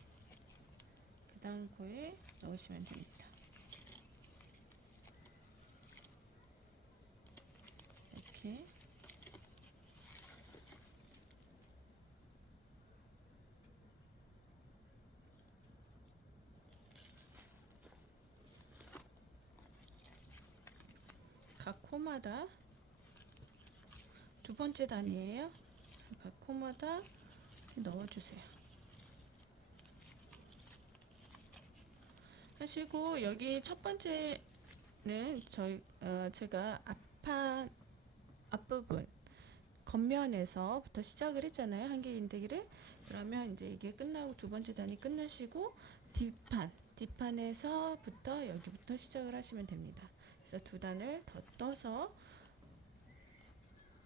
넣으시면 됩니다. 이렇게 각 코마다 2번째 단이에요. 그래서 각 코마다 넣어주세요. 하시고 여기 첫 번째 제가 앞부분 겉면에서부터 시작을 했잖아요. 한길긴뜨기를. 그러면 이제 이게 끝나고 두 번째 단이 끝나시고 뒷판에서부터 여기부터 시작을 하시면 됩니다. 그래서 두 단을 더 떠서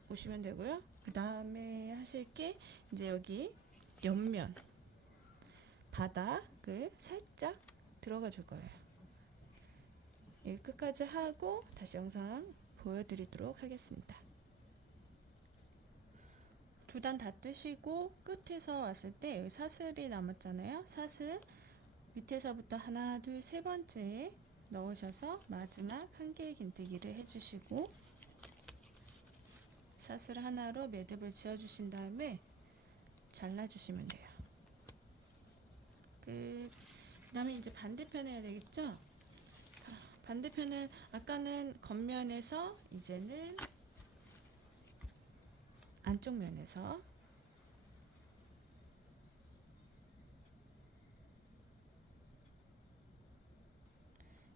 오시면 되고요. 그 다음에 하실 게 이제 여기 옆면 바닥을 살짝 들어가 줄 거예요. 여기 끝까지 하고 다시 영상 보여드리도록 하겠습니다. 두 단 다 뜨시고 끝에서 왔을 때 여기 사슬이 남았잖아요. 사슬 밑에서부터 하나, 둘, 세 번째 넣으셔서 마지막 한 개의 긴뜨기를 해주시고 사슬 하나로 매듭을 지어주신 다음에 잘라주시면 돼요. 그 다음에 이제 반대편 해야 되겠죠? 반대편은 아까는 겉면에서 이제는 안쪽 면에서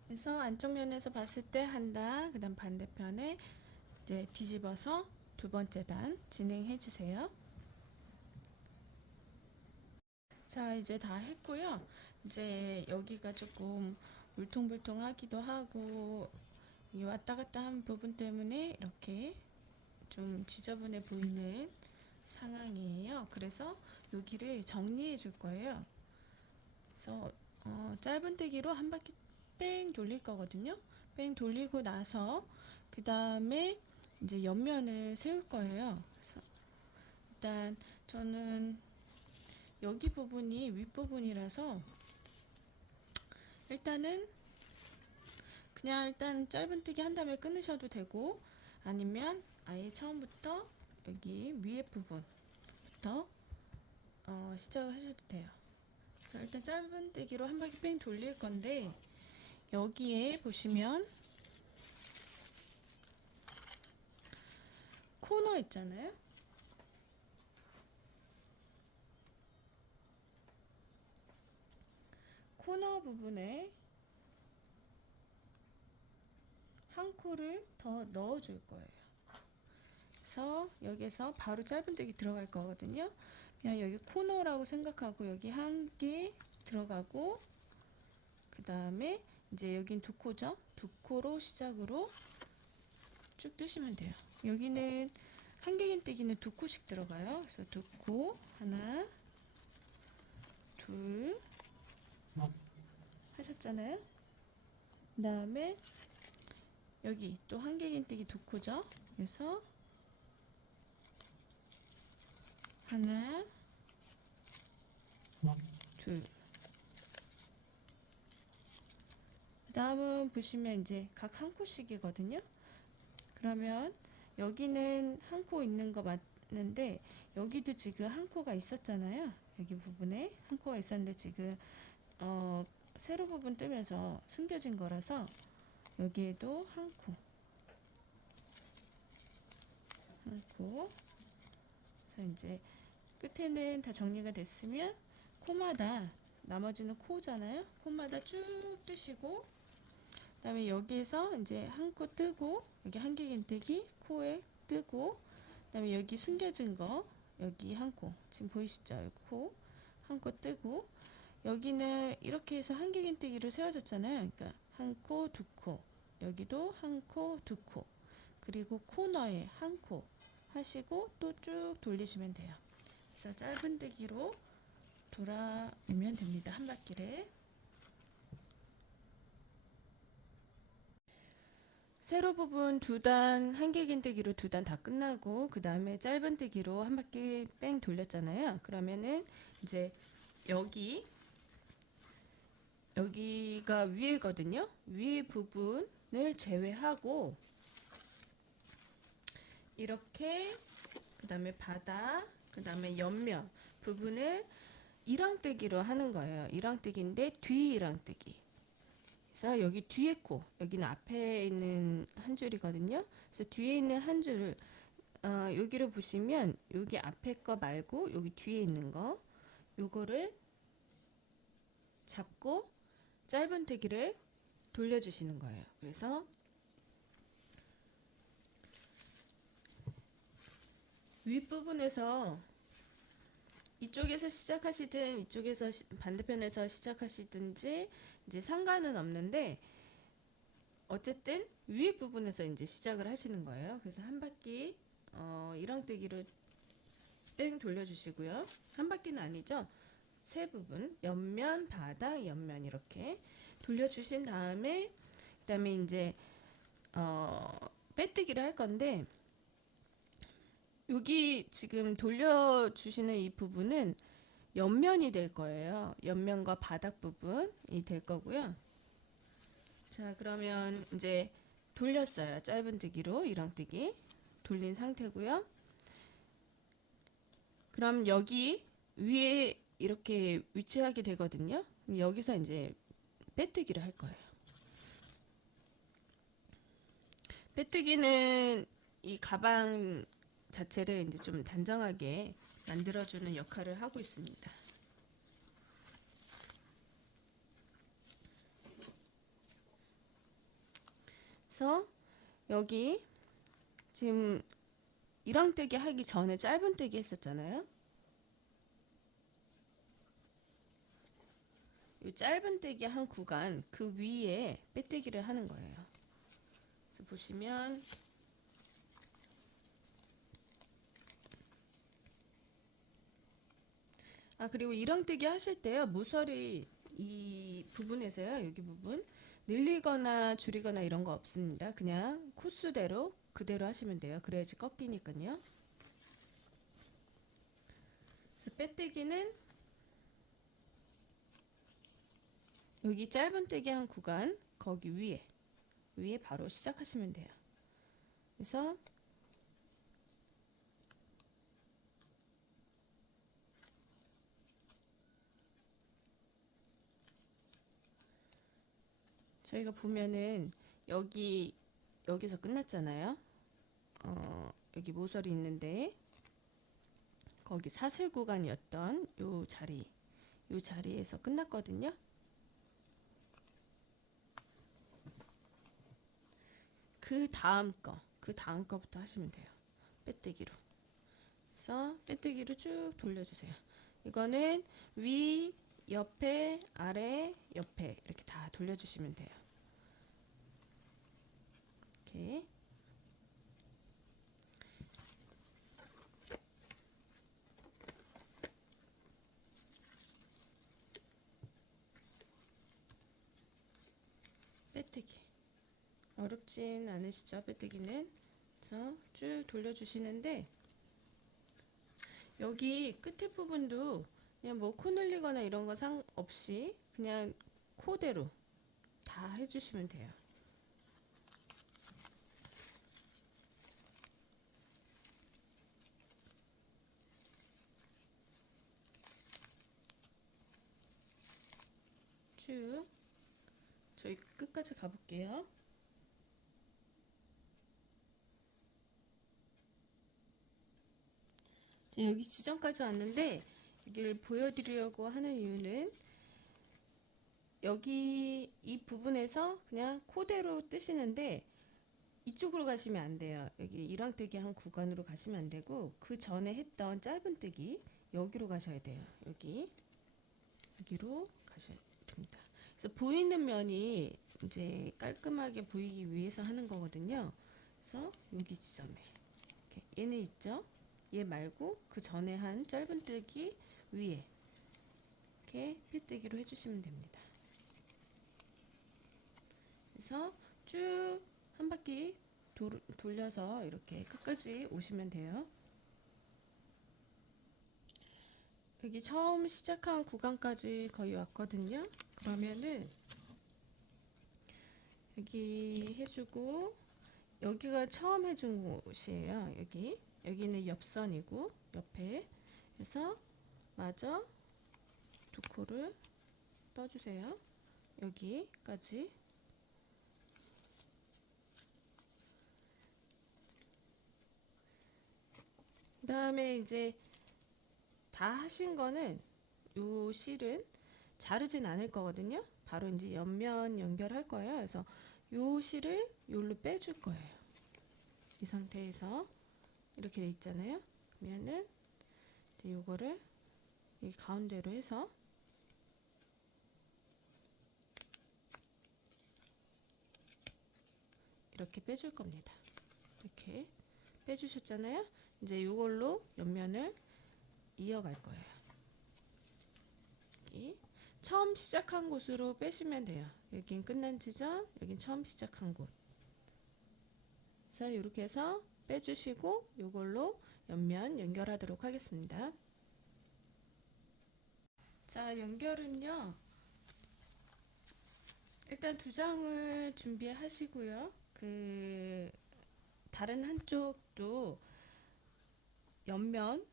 그래서 안쪽 면에서 봤을 때 한 단, 그 다음 반대편에 이제 뒤집어서 두 번째 단 진행해 주세요. 자, 이제 다 했고요. 이제 여기가 조금 울퉁불퉁하기도 하고 이 왔다 갔다 한 부분 때문에 이렇게 좀 지저분해 보이는 상황이에요. 그래서 여기를 정리해 줄 거예요. 그래서 짧은뜨기로 한 바퀴 뺑 돌릴 거거든요. 뺑 돌리고 나서 그 다음에 이제 옆면을 세울 거예요. 그래서 일단 저는 여기 부분이 윗부분이라서 일단은 그냥 일단 짧은뜨기 한 다음에 끊으셔도 되고 아니면 아예 처음부터 여기 위에 부분부터 시작을 하셔도 돼요. 일단 짧은뜨기로 한 바퀴 뺑 돌릴 건데 여기에 보시면 코너 있잖아요. 코너 부분에 한 코를 더 넣어 줄 거예요. 그래서 여기서 바로 짧은뜨기 들어갈 거거든요. 그냥 여기 코너라고 생각하고 여기 한 개 들어가고 그 다음에 이제 여긴 두 코죠. 두 코로 시작으로 쭉 뜨시면 돼요. 여기는 한길긴뜨기는 두 코씩 들어가요. 그래서 두 코, 하나, 둘 하셨잖아요. 그 다음에 여기 또 한길긴뜨기 두 코죠. 그래서 하나, 둘. 그 다음은 보시면 이제 각 한 코씩이거든요. 그러면 여기는 한 코 있는 거 맞는데 여기도 지금 한 코가 있었잖아요. 여기 부분에 한 코가 있었는데 지금 세로 부분 뜨면서 숨겨진 거라서 여기에도 한 코, 한 코. 그래서 이제 끝에는 다 정리가 됐으면 코마다 나머지는 코잖아요. 코마다 쭉 뜨시고 그다음에 여기에서 이제 한 코 뜨고 여기 한길긴뜨기 코에 뜨고 그다음에 여기 숨겨진 거 여기 한 코 지금 보이시죠? 여기 코 한 코 뜨고 여기는 이렇게 해서 한길긴뜨기로 세워졌잖아요. 그러니까 한 코, 두 코 여기도 한 코, 두 코 그리고 코너에 한 코 하시고 또 쭉 돌리시면 돼요. 그래서 짧은뜨기로 돌아오면 됩니다. 한 바퀴를. 세로 부분 두 단 한길긴뜨기로 두 단 다 끝나고 그 다음에 짧은뜨기로 한 바퀴 뺑 돌렸잖아요. 그러면은 이제 여기가 위에거든요. 위에 부분을 제외하고 이렇게 그 다음에 바닥 그 다음에 옆면 부분을 이랑뜨기로 하는 거예요. 이랑뜨기인데 뒤 이랑뜨기. 그래서 여기 뒤에 코, 여기는 앞에 있는 한 줄이거든요. 그래서 뒤에 있는 한 줄을 여기를 보시면 여기 앞에 거 말고 여기 뒤에 있는 거 요거를 잡고 짧은뜨기를 돌려주시는 거예요. 그래서 윗부분에서 이쪽에서 시작하시든 이쪽에서 반대편에서 시작하시든지 이제 상관은 없는데 어쨌든 위에 부분에서 이제 시작을 하시는 거예요. 그래서 한 바퀴 이랑뜨기로 뺑 돌려주시고요. 한 바퀴는 아니죠. 세 부분 옆면, 바닥, 옆면 이렇게 돌려주신 다음에 그다음에 이제 빼뜨기를 할 건데 여기 지금 돌려주시는 이 부분은 옆면이 될 거예요. 옆면과 바닥 부분이 될 거고요. 자, 그러면 이제 돌렸어요. 짧은뜨기로 이랑뜨기 돌린 상태고요. 그럼 여기 위에 이렇게 위치하게 되거든요. 여기서 이제 빼뜨기를 할 거예요. 빼뜨기는 이 가방 자체를 이제 좀 단정하게 만들어주는 역할을 하고 있습니다. 그래서 여기 지금 이랑뜨기 하기 전에 짧은뜨기 했었잖아요. 이 짧은뜨기 한 구간 그 위에 빼뜨기를 하는 거예요. 그래서 보시면 그리고 이랑뜨기 하실 때요, 모서리 이 부분에서요, 여기 부분 늘리거나 줄이거나 이런 거 없습니다. 그냥 코스대로 그대로 하시면 돼요. 그래야지 꺾이니까요. 그래서 빼뜨기는 여기 짧은뜨기 한 구간 거기 위에 바로 시작하시면 돼요. 그래서 저희가 보면은 여기서 끝났잖아요. 여기 모서리 있는데 거기 사슬 구간이었던 요 자리에서 끝났거든요. 그 다음 거부터 하시면 돼요. 빼뜨기로. 그래서 빼뜨기로 쭉 돌려주세요. 이거는 위, 옆에, 아래, 옆에 이렇게 다 돌려주시면 돼요. 이렇게. 빼뜨기. 어렵진 않으시죠? 빼뜨기는. 그래서 쭉 돌려주시는데 여기 끝에 부분도 그냥 뭐 코 늘리거나 이런 거 상없이 그냥 코대로 다 해주시면 돼요. 쭉 저희 끝까지 가볼게요. 여기 지점까지 왔는데 여기를 보여드리려고 하는 이유는 여기 이 부분에서 그냥 코대로 뜨시는데 이쪽으로 가시면 안 돼요. 여기 이랑뜨기 한 구간으로 가시면 안 되고 그 전에 했던 짧은뜨기 여기로 가셔야 돼요. 여기로 가셔야 됩니다. 그래서 보이는 면이 이제 깔끔하게 보이기 위해서 하는 거거든요. 그래서 여기 지점에 이렇게 얘는 있죠? 얘 말고 그 전에 한 짧은뜨기 위에 이렇게 필뜨기로 해주시면 됩니다. 그래서 쭉 한 바퀴 돌려서 이렇게 끝까지 오시면 돼요. 여기 처음 시작한 구간까지 거의 왔거든요. 그러면은 여기 해주고 여기가 처음 해준 곳이에요. 여기는 옆선이고 옆에 해서 마저 두 코를 떠주세요. 여기까지. 그 다음에 이제 다 하신 거는 요 실은 자르진 않을 거거든요. 바로 이제 옆면 연결할 거예요. 그래서 요 실을 요로 빼줄 거예요. 이 상태에서 이렇게 돼 있잖아요. 그러면은 이제 요거를 이 가운데로 해서 이렇게 빼줄 겁니다. 이렇게 빼주셨잖아요. 이제 요걸로 옆면을 이어갈 거예요. 여기 처음 시작한 곳으로 빼시면 돼요. 여긴 끝난 지점, 여긴 처음 시작한 곳. 그래서 이렇게 해서 빼주시고 요걸로 옆면 연결하도록 하겠습니다. 자, 연결은요. 일단 두 장을 준비하시고요. 다른 한쪽도 옆면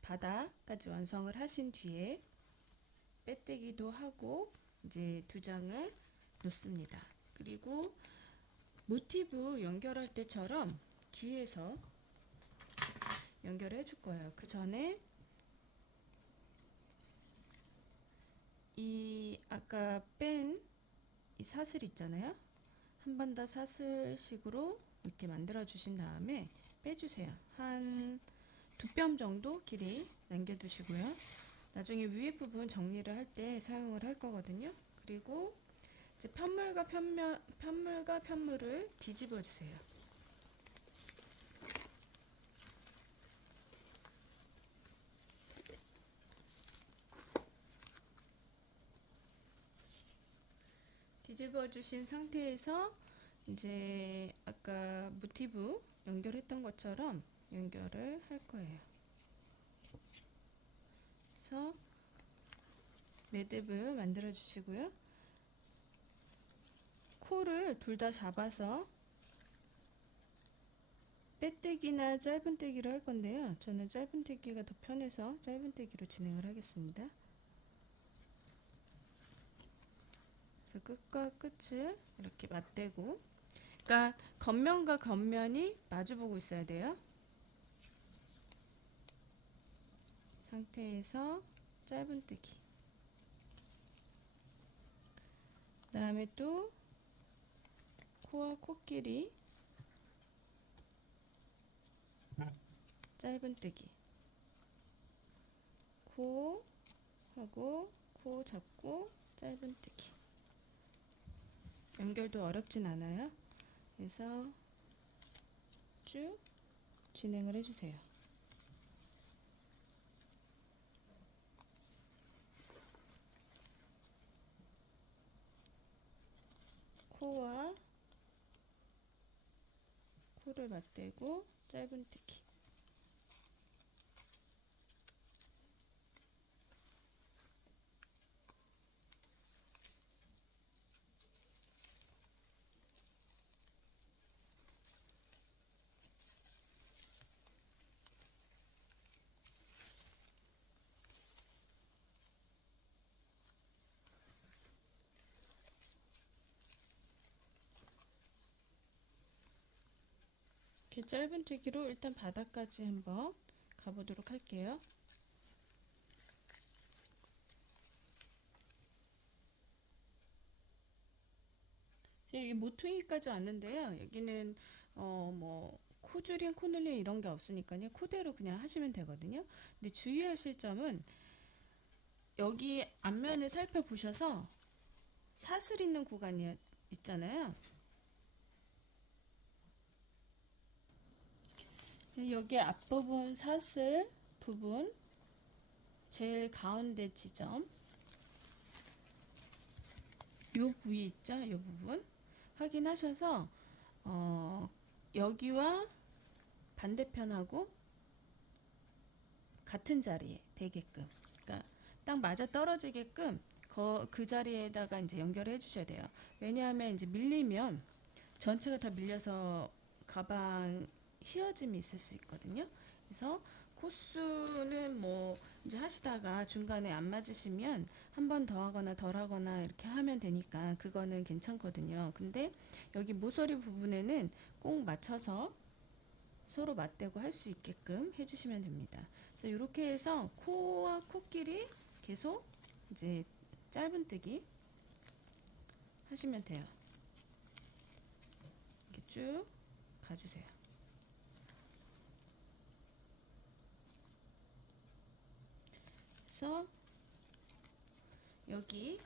바닥까지 완성을 하신 뒤에 빼뜨기도 하고 이제 두 장을 놓습니다. 그리고 모티브 연결할 때처럼 뒤에서 연결해 줄 거예요. 그 전에 이 아까 뺀 이 사슬 있잖아요. 한 번 더 사슬식으로 이렇게 만들어 주신 다음에 빼주세요. 한 2뼘 정도 길이 남겨두시고요. 나중에 위에 부분 정리를 할 때 사용을 할 거거든요. 그리고 이제 편물과 편물을 뒤집어 주세요. 뒤집어 주신 상태에서 이제 아까 모티브 연결했던 것처럼 연결을 할 거예요. 그래서 매듭을 만들어 주시고요. 코를 둘 다 잡아서 빼뜨기나 짧은뜨기로 할 건데요. 저는 짧은뜨기가 더 편해서 짧은뜨기로 진행을 하겠습니다. 그래서 끝과 끝을 이렇게 맞대고, 그러니까 겉면과 겉면이 마주보고 있어야 돼요. 상태에서 짧은뜨기. 그 다음에 또 코와 코끼리 짧은뜨기. 코 하고 코 잡고 짧은뜨기. 연결도 어렵진 않아요. 그래서 쭉 진행을 해주세요. 코와 코를 맞대고 짧은뜨기. 이렇게 짧은뜨기로 일단 바닥까지 한번 가보도록 할게요. 여기 모퉁이까지 왔는데요. 여기는 뭐 코줄임, 코늘림 이런 게 없으니까요. 코대로 그냥 하시면 되거든요. 근데 주의하실 점은 여기 앞면을 살펴보셔서 사슬 있는 구간이 있잖아요. 여기 앞부분 사슬 부분 제일 가운데 지점 요 부위 있죠? 요 부분 확인하셔서 여기와 반대편하고 같은 자리에 되게끔, 그러니까 딱 맞아 떨어지게끔 그 자리에다가 이제 연결해 주셔야 돼요. 왜냐하면 이제 밀리면 전체가 다 밀려서 가방 휘어짐이 있을 수 있거든요. 그래서 코스는 뭐 이제 하시다가 중간에 안 맞으시면 한 번 더 하거나 덜 하거나 이렇게 하면 되니까 그거는 괜찮거든요. 근데 여기 모서리 부분에는 꼭 맞춰서 서로 맞대고 할 수 있게끔 해주시면 됩니다. 그래서 이렇게 해서 코와 코끼리 계속 이제 짧은뜨기 하시면 돼요. 이렇게 쭉 가주세요. 그래서 여기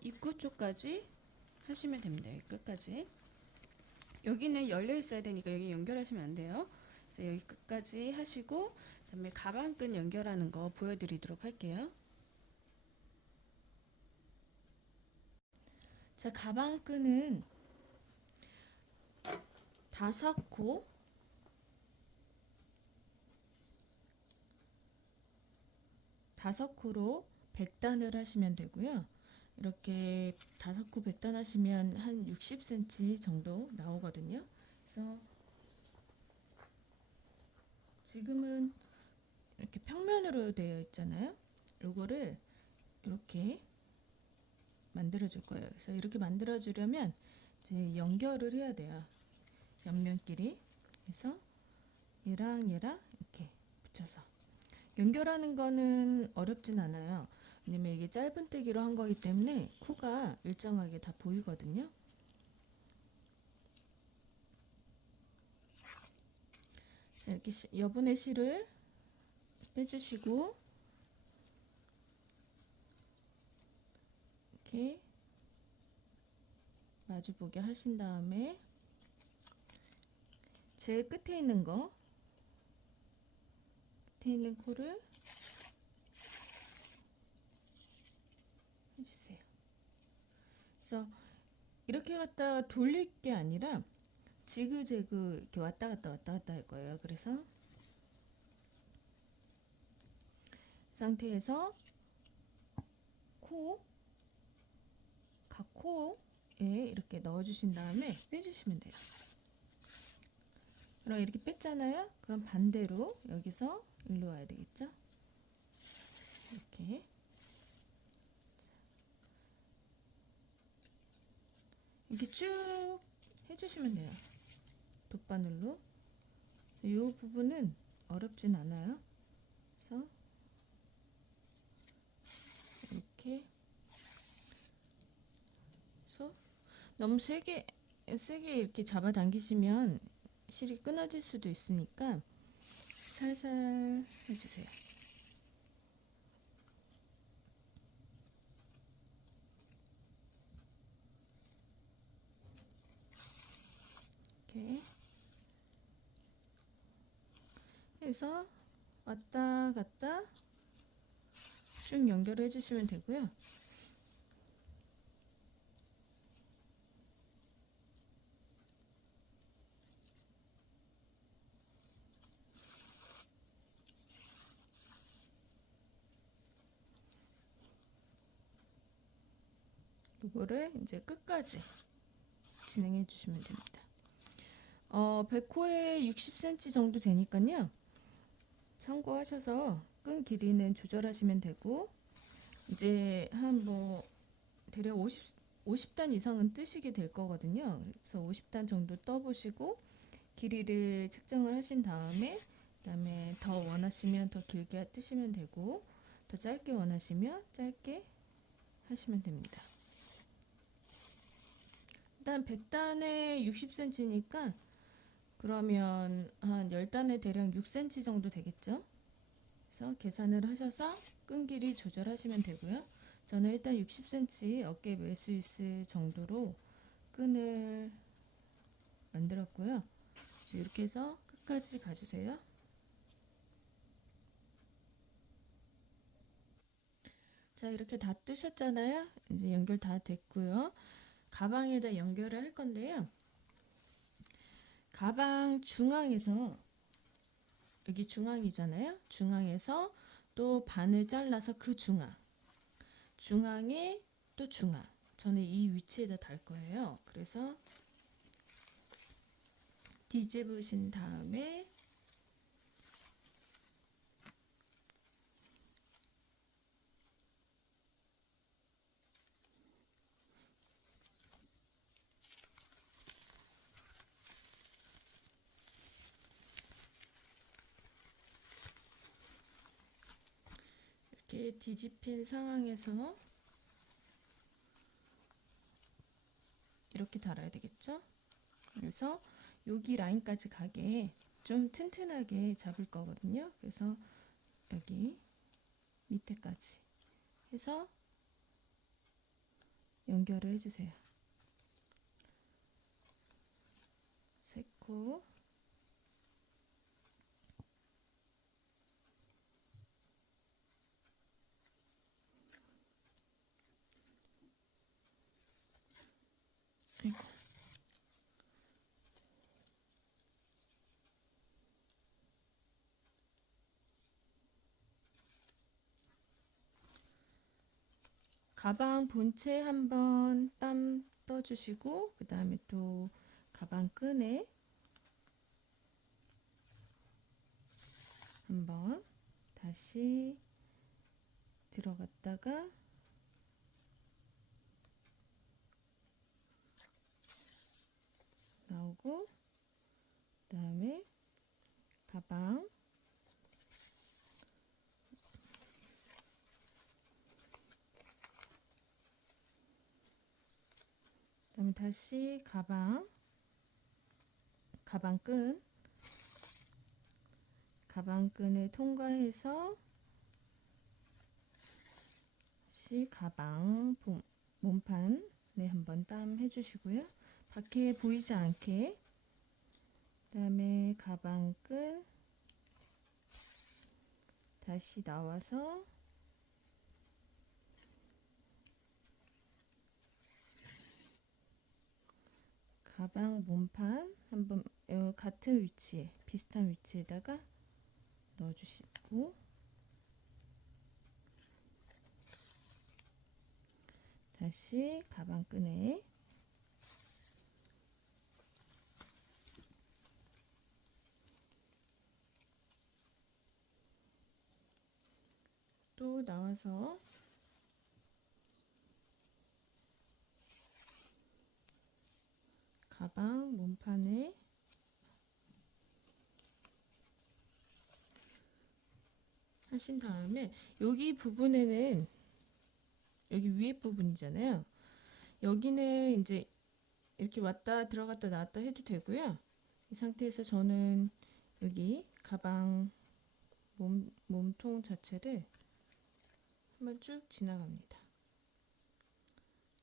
입구 쪽까지 하시면 됩니다. 여기 끝까지. 여기는 열려 있어야 되니까 여기 연결하시면 안 돼요. 그래서 여기 끝까지 하시고, 그다음에 가방끈 연결하는 거 보여드리도록 할게요. 자, 가방끈은 5코, 다섯 코로 100단을 하시면 되고요. 이렇게 5코 100단 하시면 한 60cm 정도 나오거든요. 그래서 지금은 이렇게 평면으로 되어 있잖아요. 요거를 이렇게 만들어 줄 거예요. 그래서 이렇게 만들어 주려면 이제 연결을 해야 돼요. 옆면끼리. 그래서 얘랑 얘랑 이렇게 붙여서 연결하는 거는 어렵진 않아요. 왜냐면 이게 짧은뜨기로 한 거기 때문에 코가 일정하게 다 보이거든요. 자, 이렇게 여분의 실을 빼주시고 이렇게 마주보게 하신 다음에 제일 끝에 있는 코를 해주세요. 그래서 이렇게 갖다 돌릴 게 아니라 지그재그 이렇게 왔다 갔다 할 거예요. 그래서 이 상태에서 각 코에 이렇게 넣어주신 다음에 빼주시면 돼요. 그럼 이렇게 뺐잖아요. 그럼 반대로 여기서 일로 와야 되겠죠? 이렇게 쭉 해주시면 돼요. 돗바늘로. 이 부분은 어렵진 않아요. 그래서 이렇게 너무 세게 이렇게 잡아당기시면 실이 끊어질 수도 있으니까 살살 해주세요. 이렇게 해서 왔다 갔다 쭉 연결해 주시면 되고요. 이거를 이제 끝까지 진행해 주시면 됩니다. 100호에 60cm 정도 되니까요. 참고하셔서 끈 길이는 조절하시면 되고, 이제 한 대략 50단 이상은 뜨시게 될 거거든요. 그래서 50단 정도 떠보시고 길이를 측정을 하신 다음에, 그다음에 더 원하시면 더 길게 뜨시면 되고, 더 짧게 원하시면 짧게 하시면 됩니다. 일단 100단에 60cm니까 그러면 한 10단에 대략 6cm 정도 되겠죠? 그래서 계산을 하셔서 끈 길이 조절하시면 되고요. 저는 일단 60cm 어깨에 멜 수 있을 정도로 끈을 만들었고요. 이렇게 해서 끝까지 가주세요. 자, 이렇게 다 뜨셨잖아요. 이제 연결 다 됐고요. 가방에다 연결을 할 건데요. 가방 중앙에서, 여기 중앙이잖아요. 중앙에서 또 반을 잘라서 그 중앙에 또 중앙. 저는 이 위치에다 달 거예요. 그래서 뒤집으신 다음에 이렇게 뒤집힌 상황에서 이렇게 달아야 되겠죠? 그래서 여기 라인까지 가게 좀 튼튼하게 잡을 거거든요. 그래서 여기 밑에까지 해서 연결을 해주세요. 3코 아이고. 가방 본체 한번 땀 떠주시고 그 다음에 또 가방 끈에 한번 다시 들어갔다가 나오고 그 다음에 가방 그 다음에 다시 가방끈을 통과해서 다시 가방 몸판에 한번 땀 해주시고요. 밖에 보이지 않게 그 다음에 가방끈 다시 나와서 가방 몸판 한번 같은 위치에 비슷한 위치에다가 넣어주시고 다시 가방끈에 또 나와서 가방 몸판에 하신 다음에 여기 부분에는 여기 위에 부분이잖아요. 여기는 이제 이렇게 왔다 들어갔다 나왔다 해도 되고요. 이 상태에서 저는 여기 가방 몸통 자체를 한번 쭉 지나갑니다.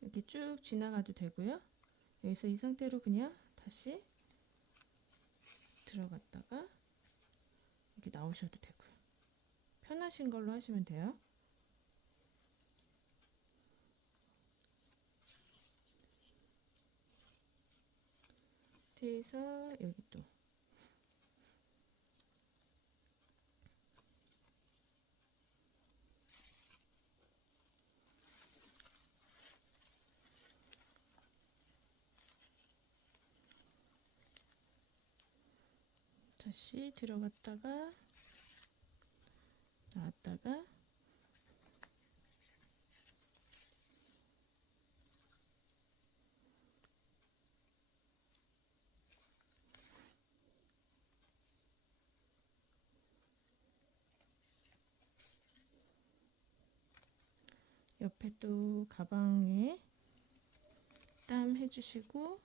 이렇게 쭉 지나가도 되고요. 여기서 이 상태로 그냥 다시 들어갔다가 이렇게 나오셔도 되고요. 편하신 걸로 하시면 돼요. 그래서 여기 또 다시 들어갔다가 나왔다가 옆에 또 가방에 땀 해주시고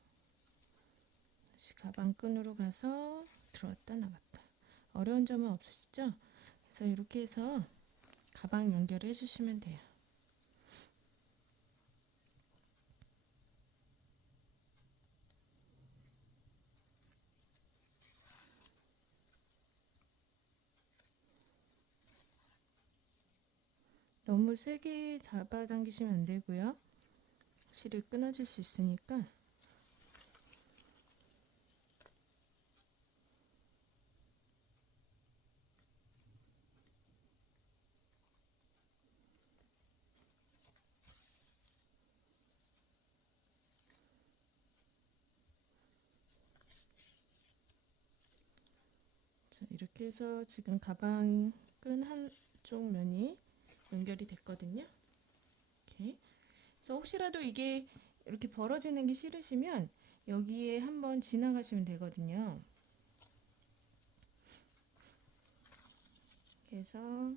다시 가방끈으로 가서 들어왔다 나갔다. 어려운 점은 없으시죠? 그래서 이렇게 해서 가방 연결해 주시면 돼요. 너무 세게 잡아당기시면 안 되고요. 실이 끊어질 수 있으니까 자, 이렇게 해서 지금 가방 끈 한쪽 면이 연결이 됐거든요. 이렇게. 그래서 혹시라도 이게 이렇게 벌어지는 게 싫으시면 여기에 한번 지나가시면 되거든요. 그래서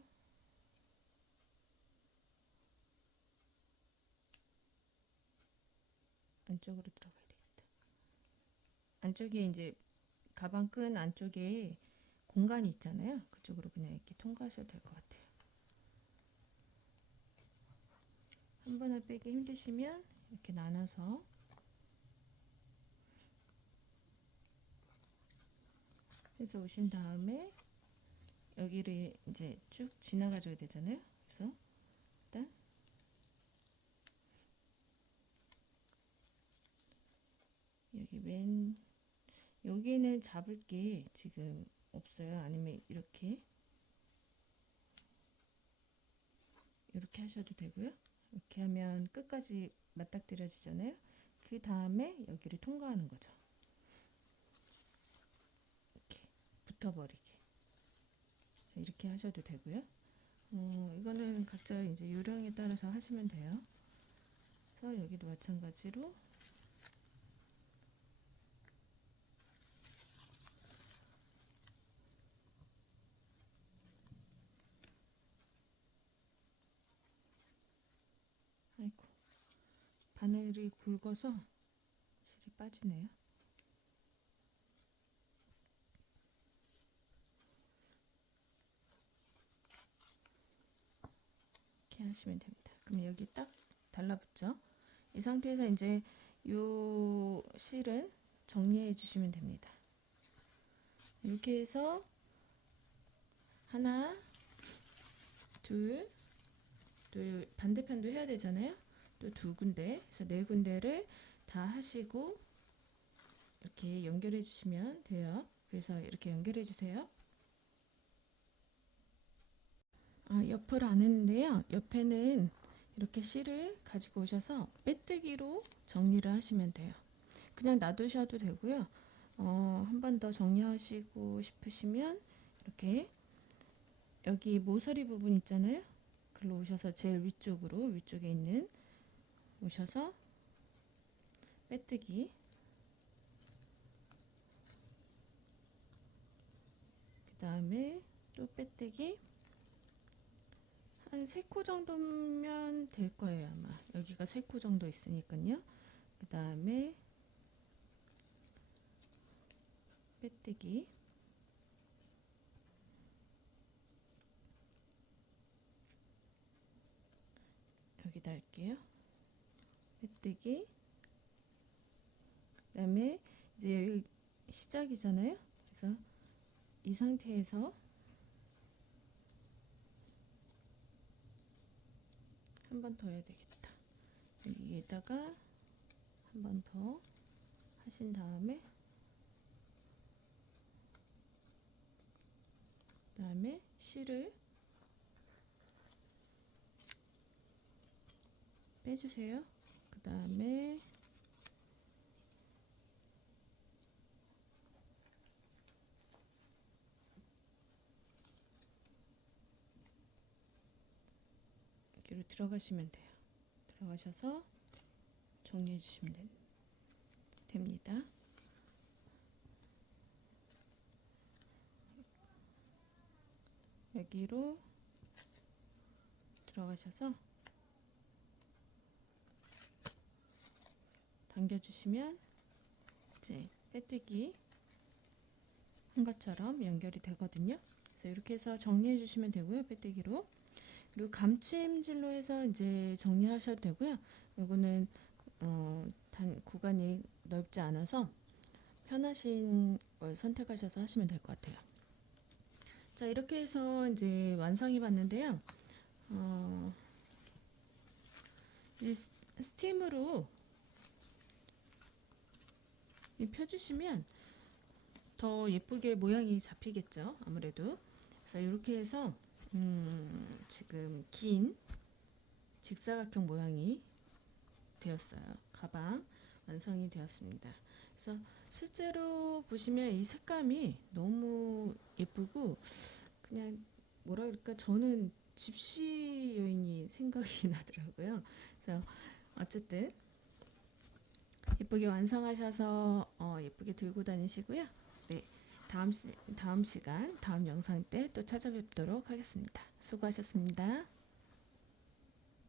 안쪽으로 들어가야 되겠다. 안쪽에 이제 가방 끈 안쪽에 공간이 있잖아요. 그쪽으로 그냥 이렇게 통과하셔도 될 것 같아요. 한 번에 빼기 힘드시면 이렇게 나눠서 해서 오신 다음에 여기를 이제 쭉 지나가줘야 되잖아요. 그래서 일단 여기는 잡을 게 지금 없어요. 아니면 이렇게 하셔도 되고요. 이렇게 하면 끝까지 맞닥뜨려지잖아요. 그 다음에 여기를 통과하는 거죠. 이렇게 붙어버리게. 이렇게 하셔도 되고요. 이거는 각자 이제 요령에 따라서 하시면 돼요. 그래서 여기도 마찬가지로 아이고 바늘이 굵어서 실이 빠지네요. 이렇게 하시면 됩니다. 그럼 여기 딱 달라붙죠? 이 상태에서 이제 요 실은 정리해 주시면 됩니다. 이렇게 해서 하나, 둘, 또 반대편도 해야 되잖아요. 또 두 군데, 그래서 네 군데를 다 하시고 이렇게 연결해 주시면 돼요. 그래서 이렇게 연결해 주세요. 옆을 안 했는데요. 옆에는 이렇게 실을 가지고 오셔서 빼뜨기로 정리를 하시면 돼요. 그냥 놔두셔도 되고요. 한 번 더 정리하시고 싶으시면 이렇게 여기 모서리 부분 있잖아요. 글로 오셔서 제일 위쪽에 있는 오셔서 빼뜨기, 그 다음에 또 빼뜨기, 한 3코 정도면 될 거예요. 아마 여기가 3코 정도 있으니까요. 그 다음에 빼뜨기, 여기다 할게요. 빼뜨기, 그 다음에 이제 여기 시작이잖아요. 그래서 이 상태에서 한 번 더 해야 되겠다. 여기에다가 한 번 더 하신 다음에 그 다음에 실을 빼주세요. 그 다음에 여기로 들어가시면 돼요. 들어가셔서 정리해 주시면 됩니다. 여기로 들어가셔서 당겨주시면 이제 빼뜨기 한 것처럼 연결이 되거든요. 그래서 이렇게 해서 정리해 주시면 되고요. 빼뜨기로. 그리고 감침질로 해서 이제 정리하셔도 되고요. 이거는 구간이 넓지 않아서 편하신 걸 선택하셔서 하시면 될 것 같아요. 자, 이렇게 해서 이제 완성이 봤는데요. 이제 스팀으로 펴주시면 더 예쁘게 모양이 잡히겠죠. 아무래도. 그래서 이렇게 해서 지금 긴 직사각형 모양이 되었어요. 가방 완성이 되었습니다. 그래서 실제로 보시면 이 색감이 너무 예쁘고 그냥 뭐라 그럴까, 저는 집시 여인이 생각이 나더라고요. 그래서 어쨌든 예쁘게 완성하셔서 예쁘게 들고 다니시고요. 네, 다음 시간 다음 영상 때 또 찾아뵙도록 하겠습니다. 수고하셨습니다.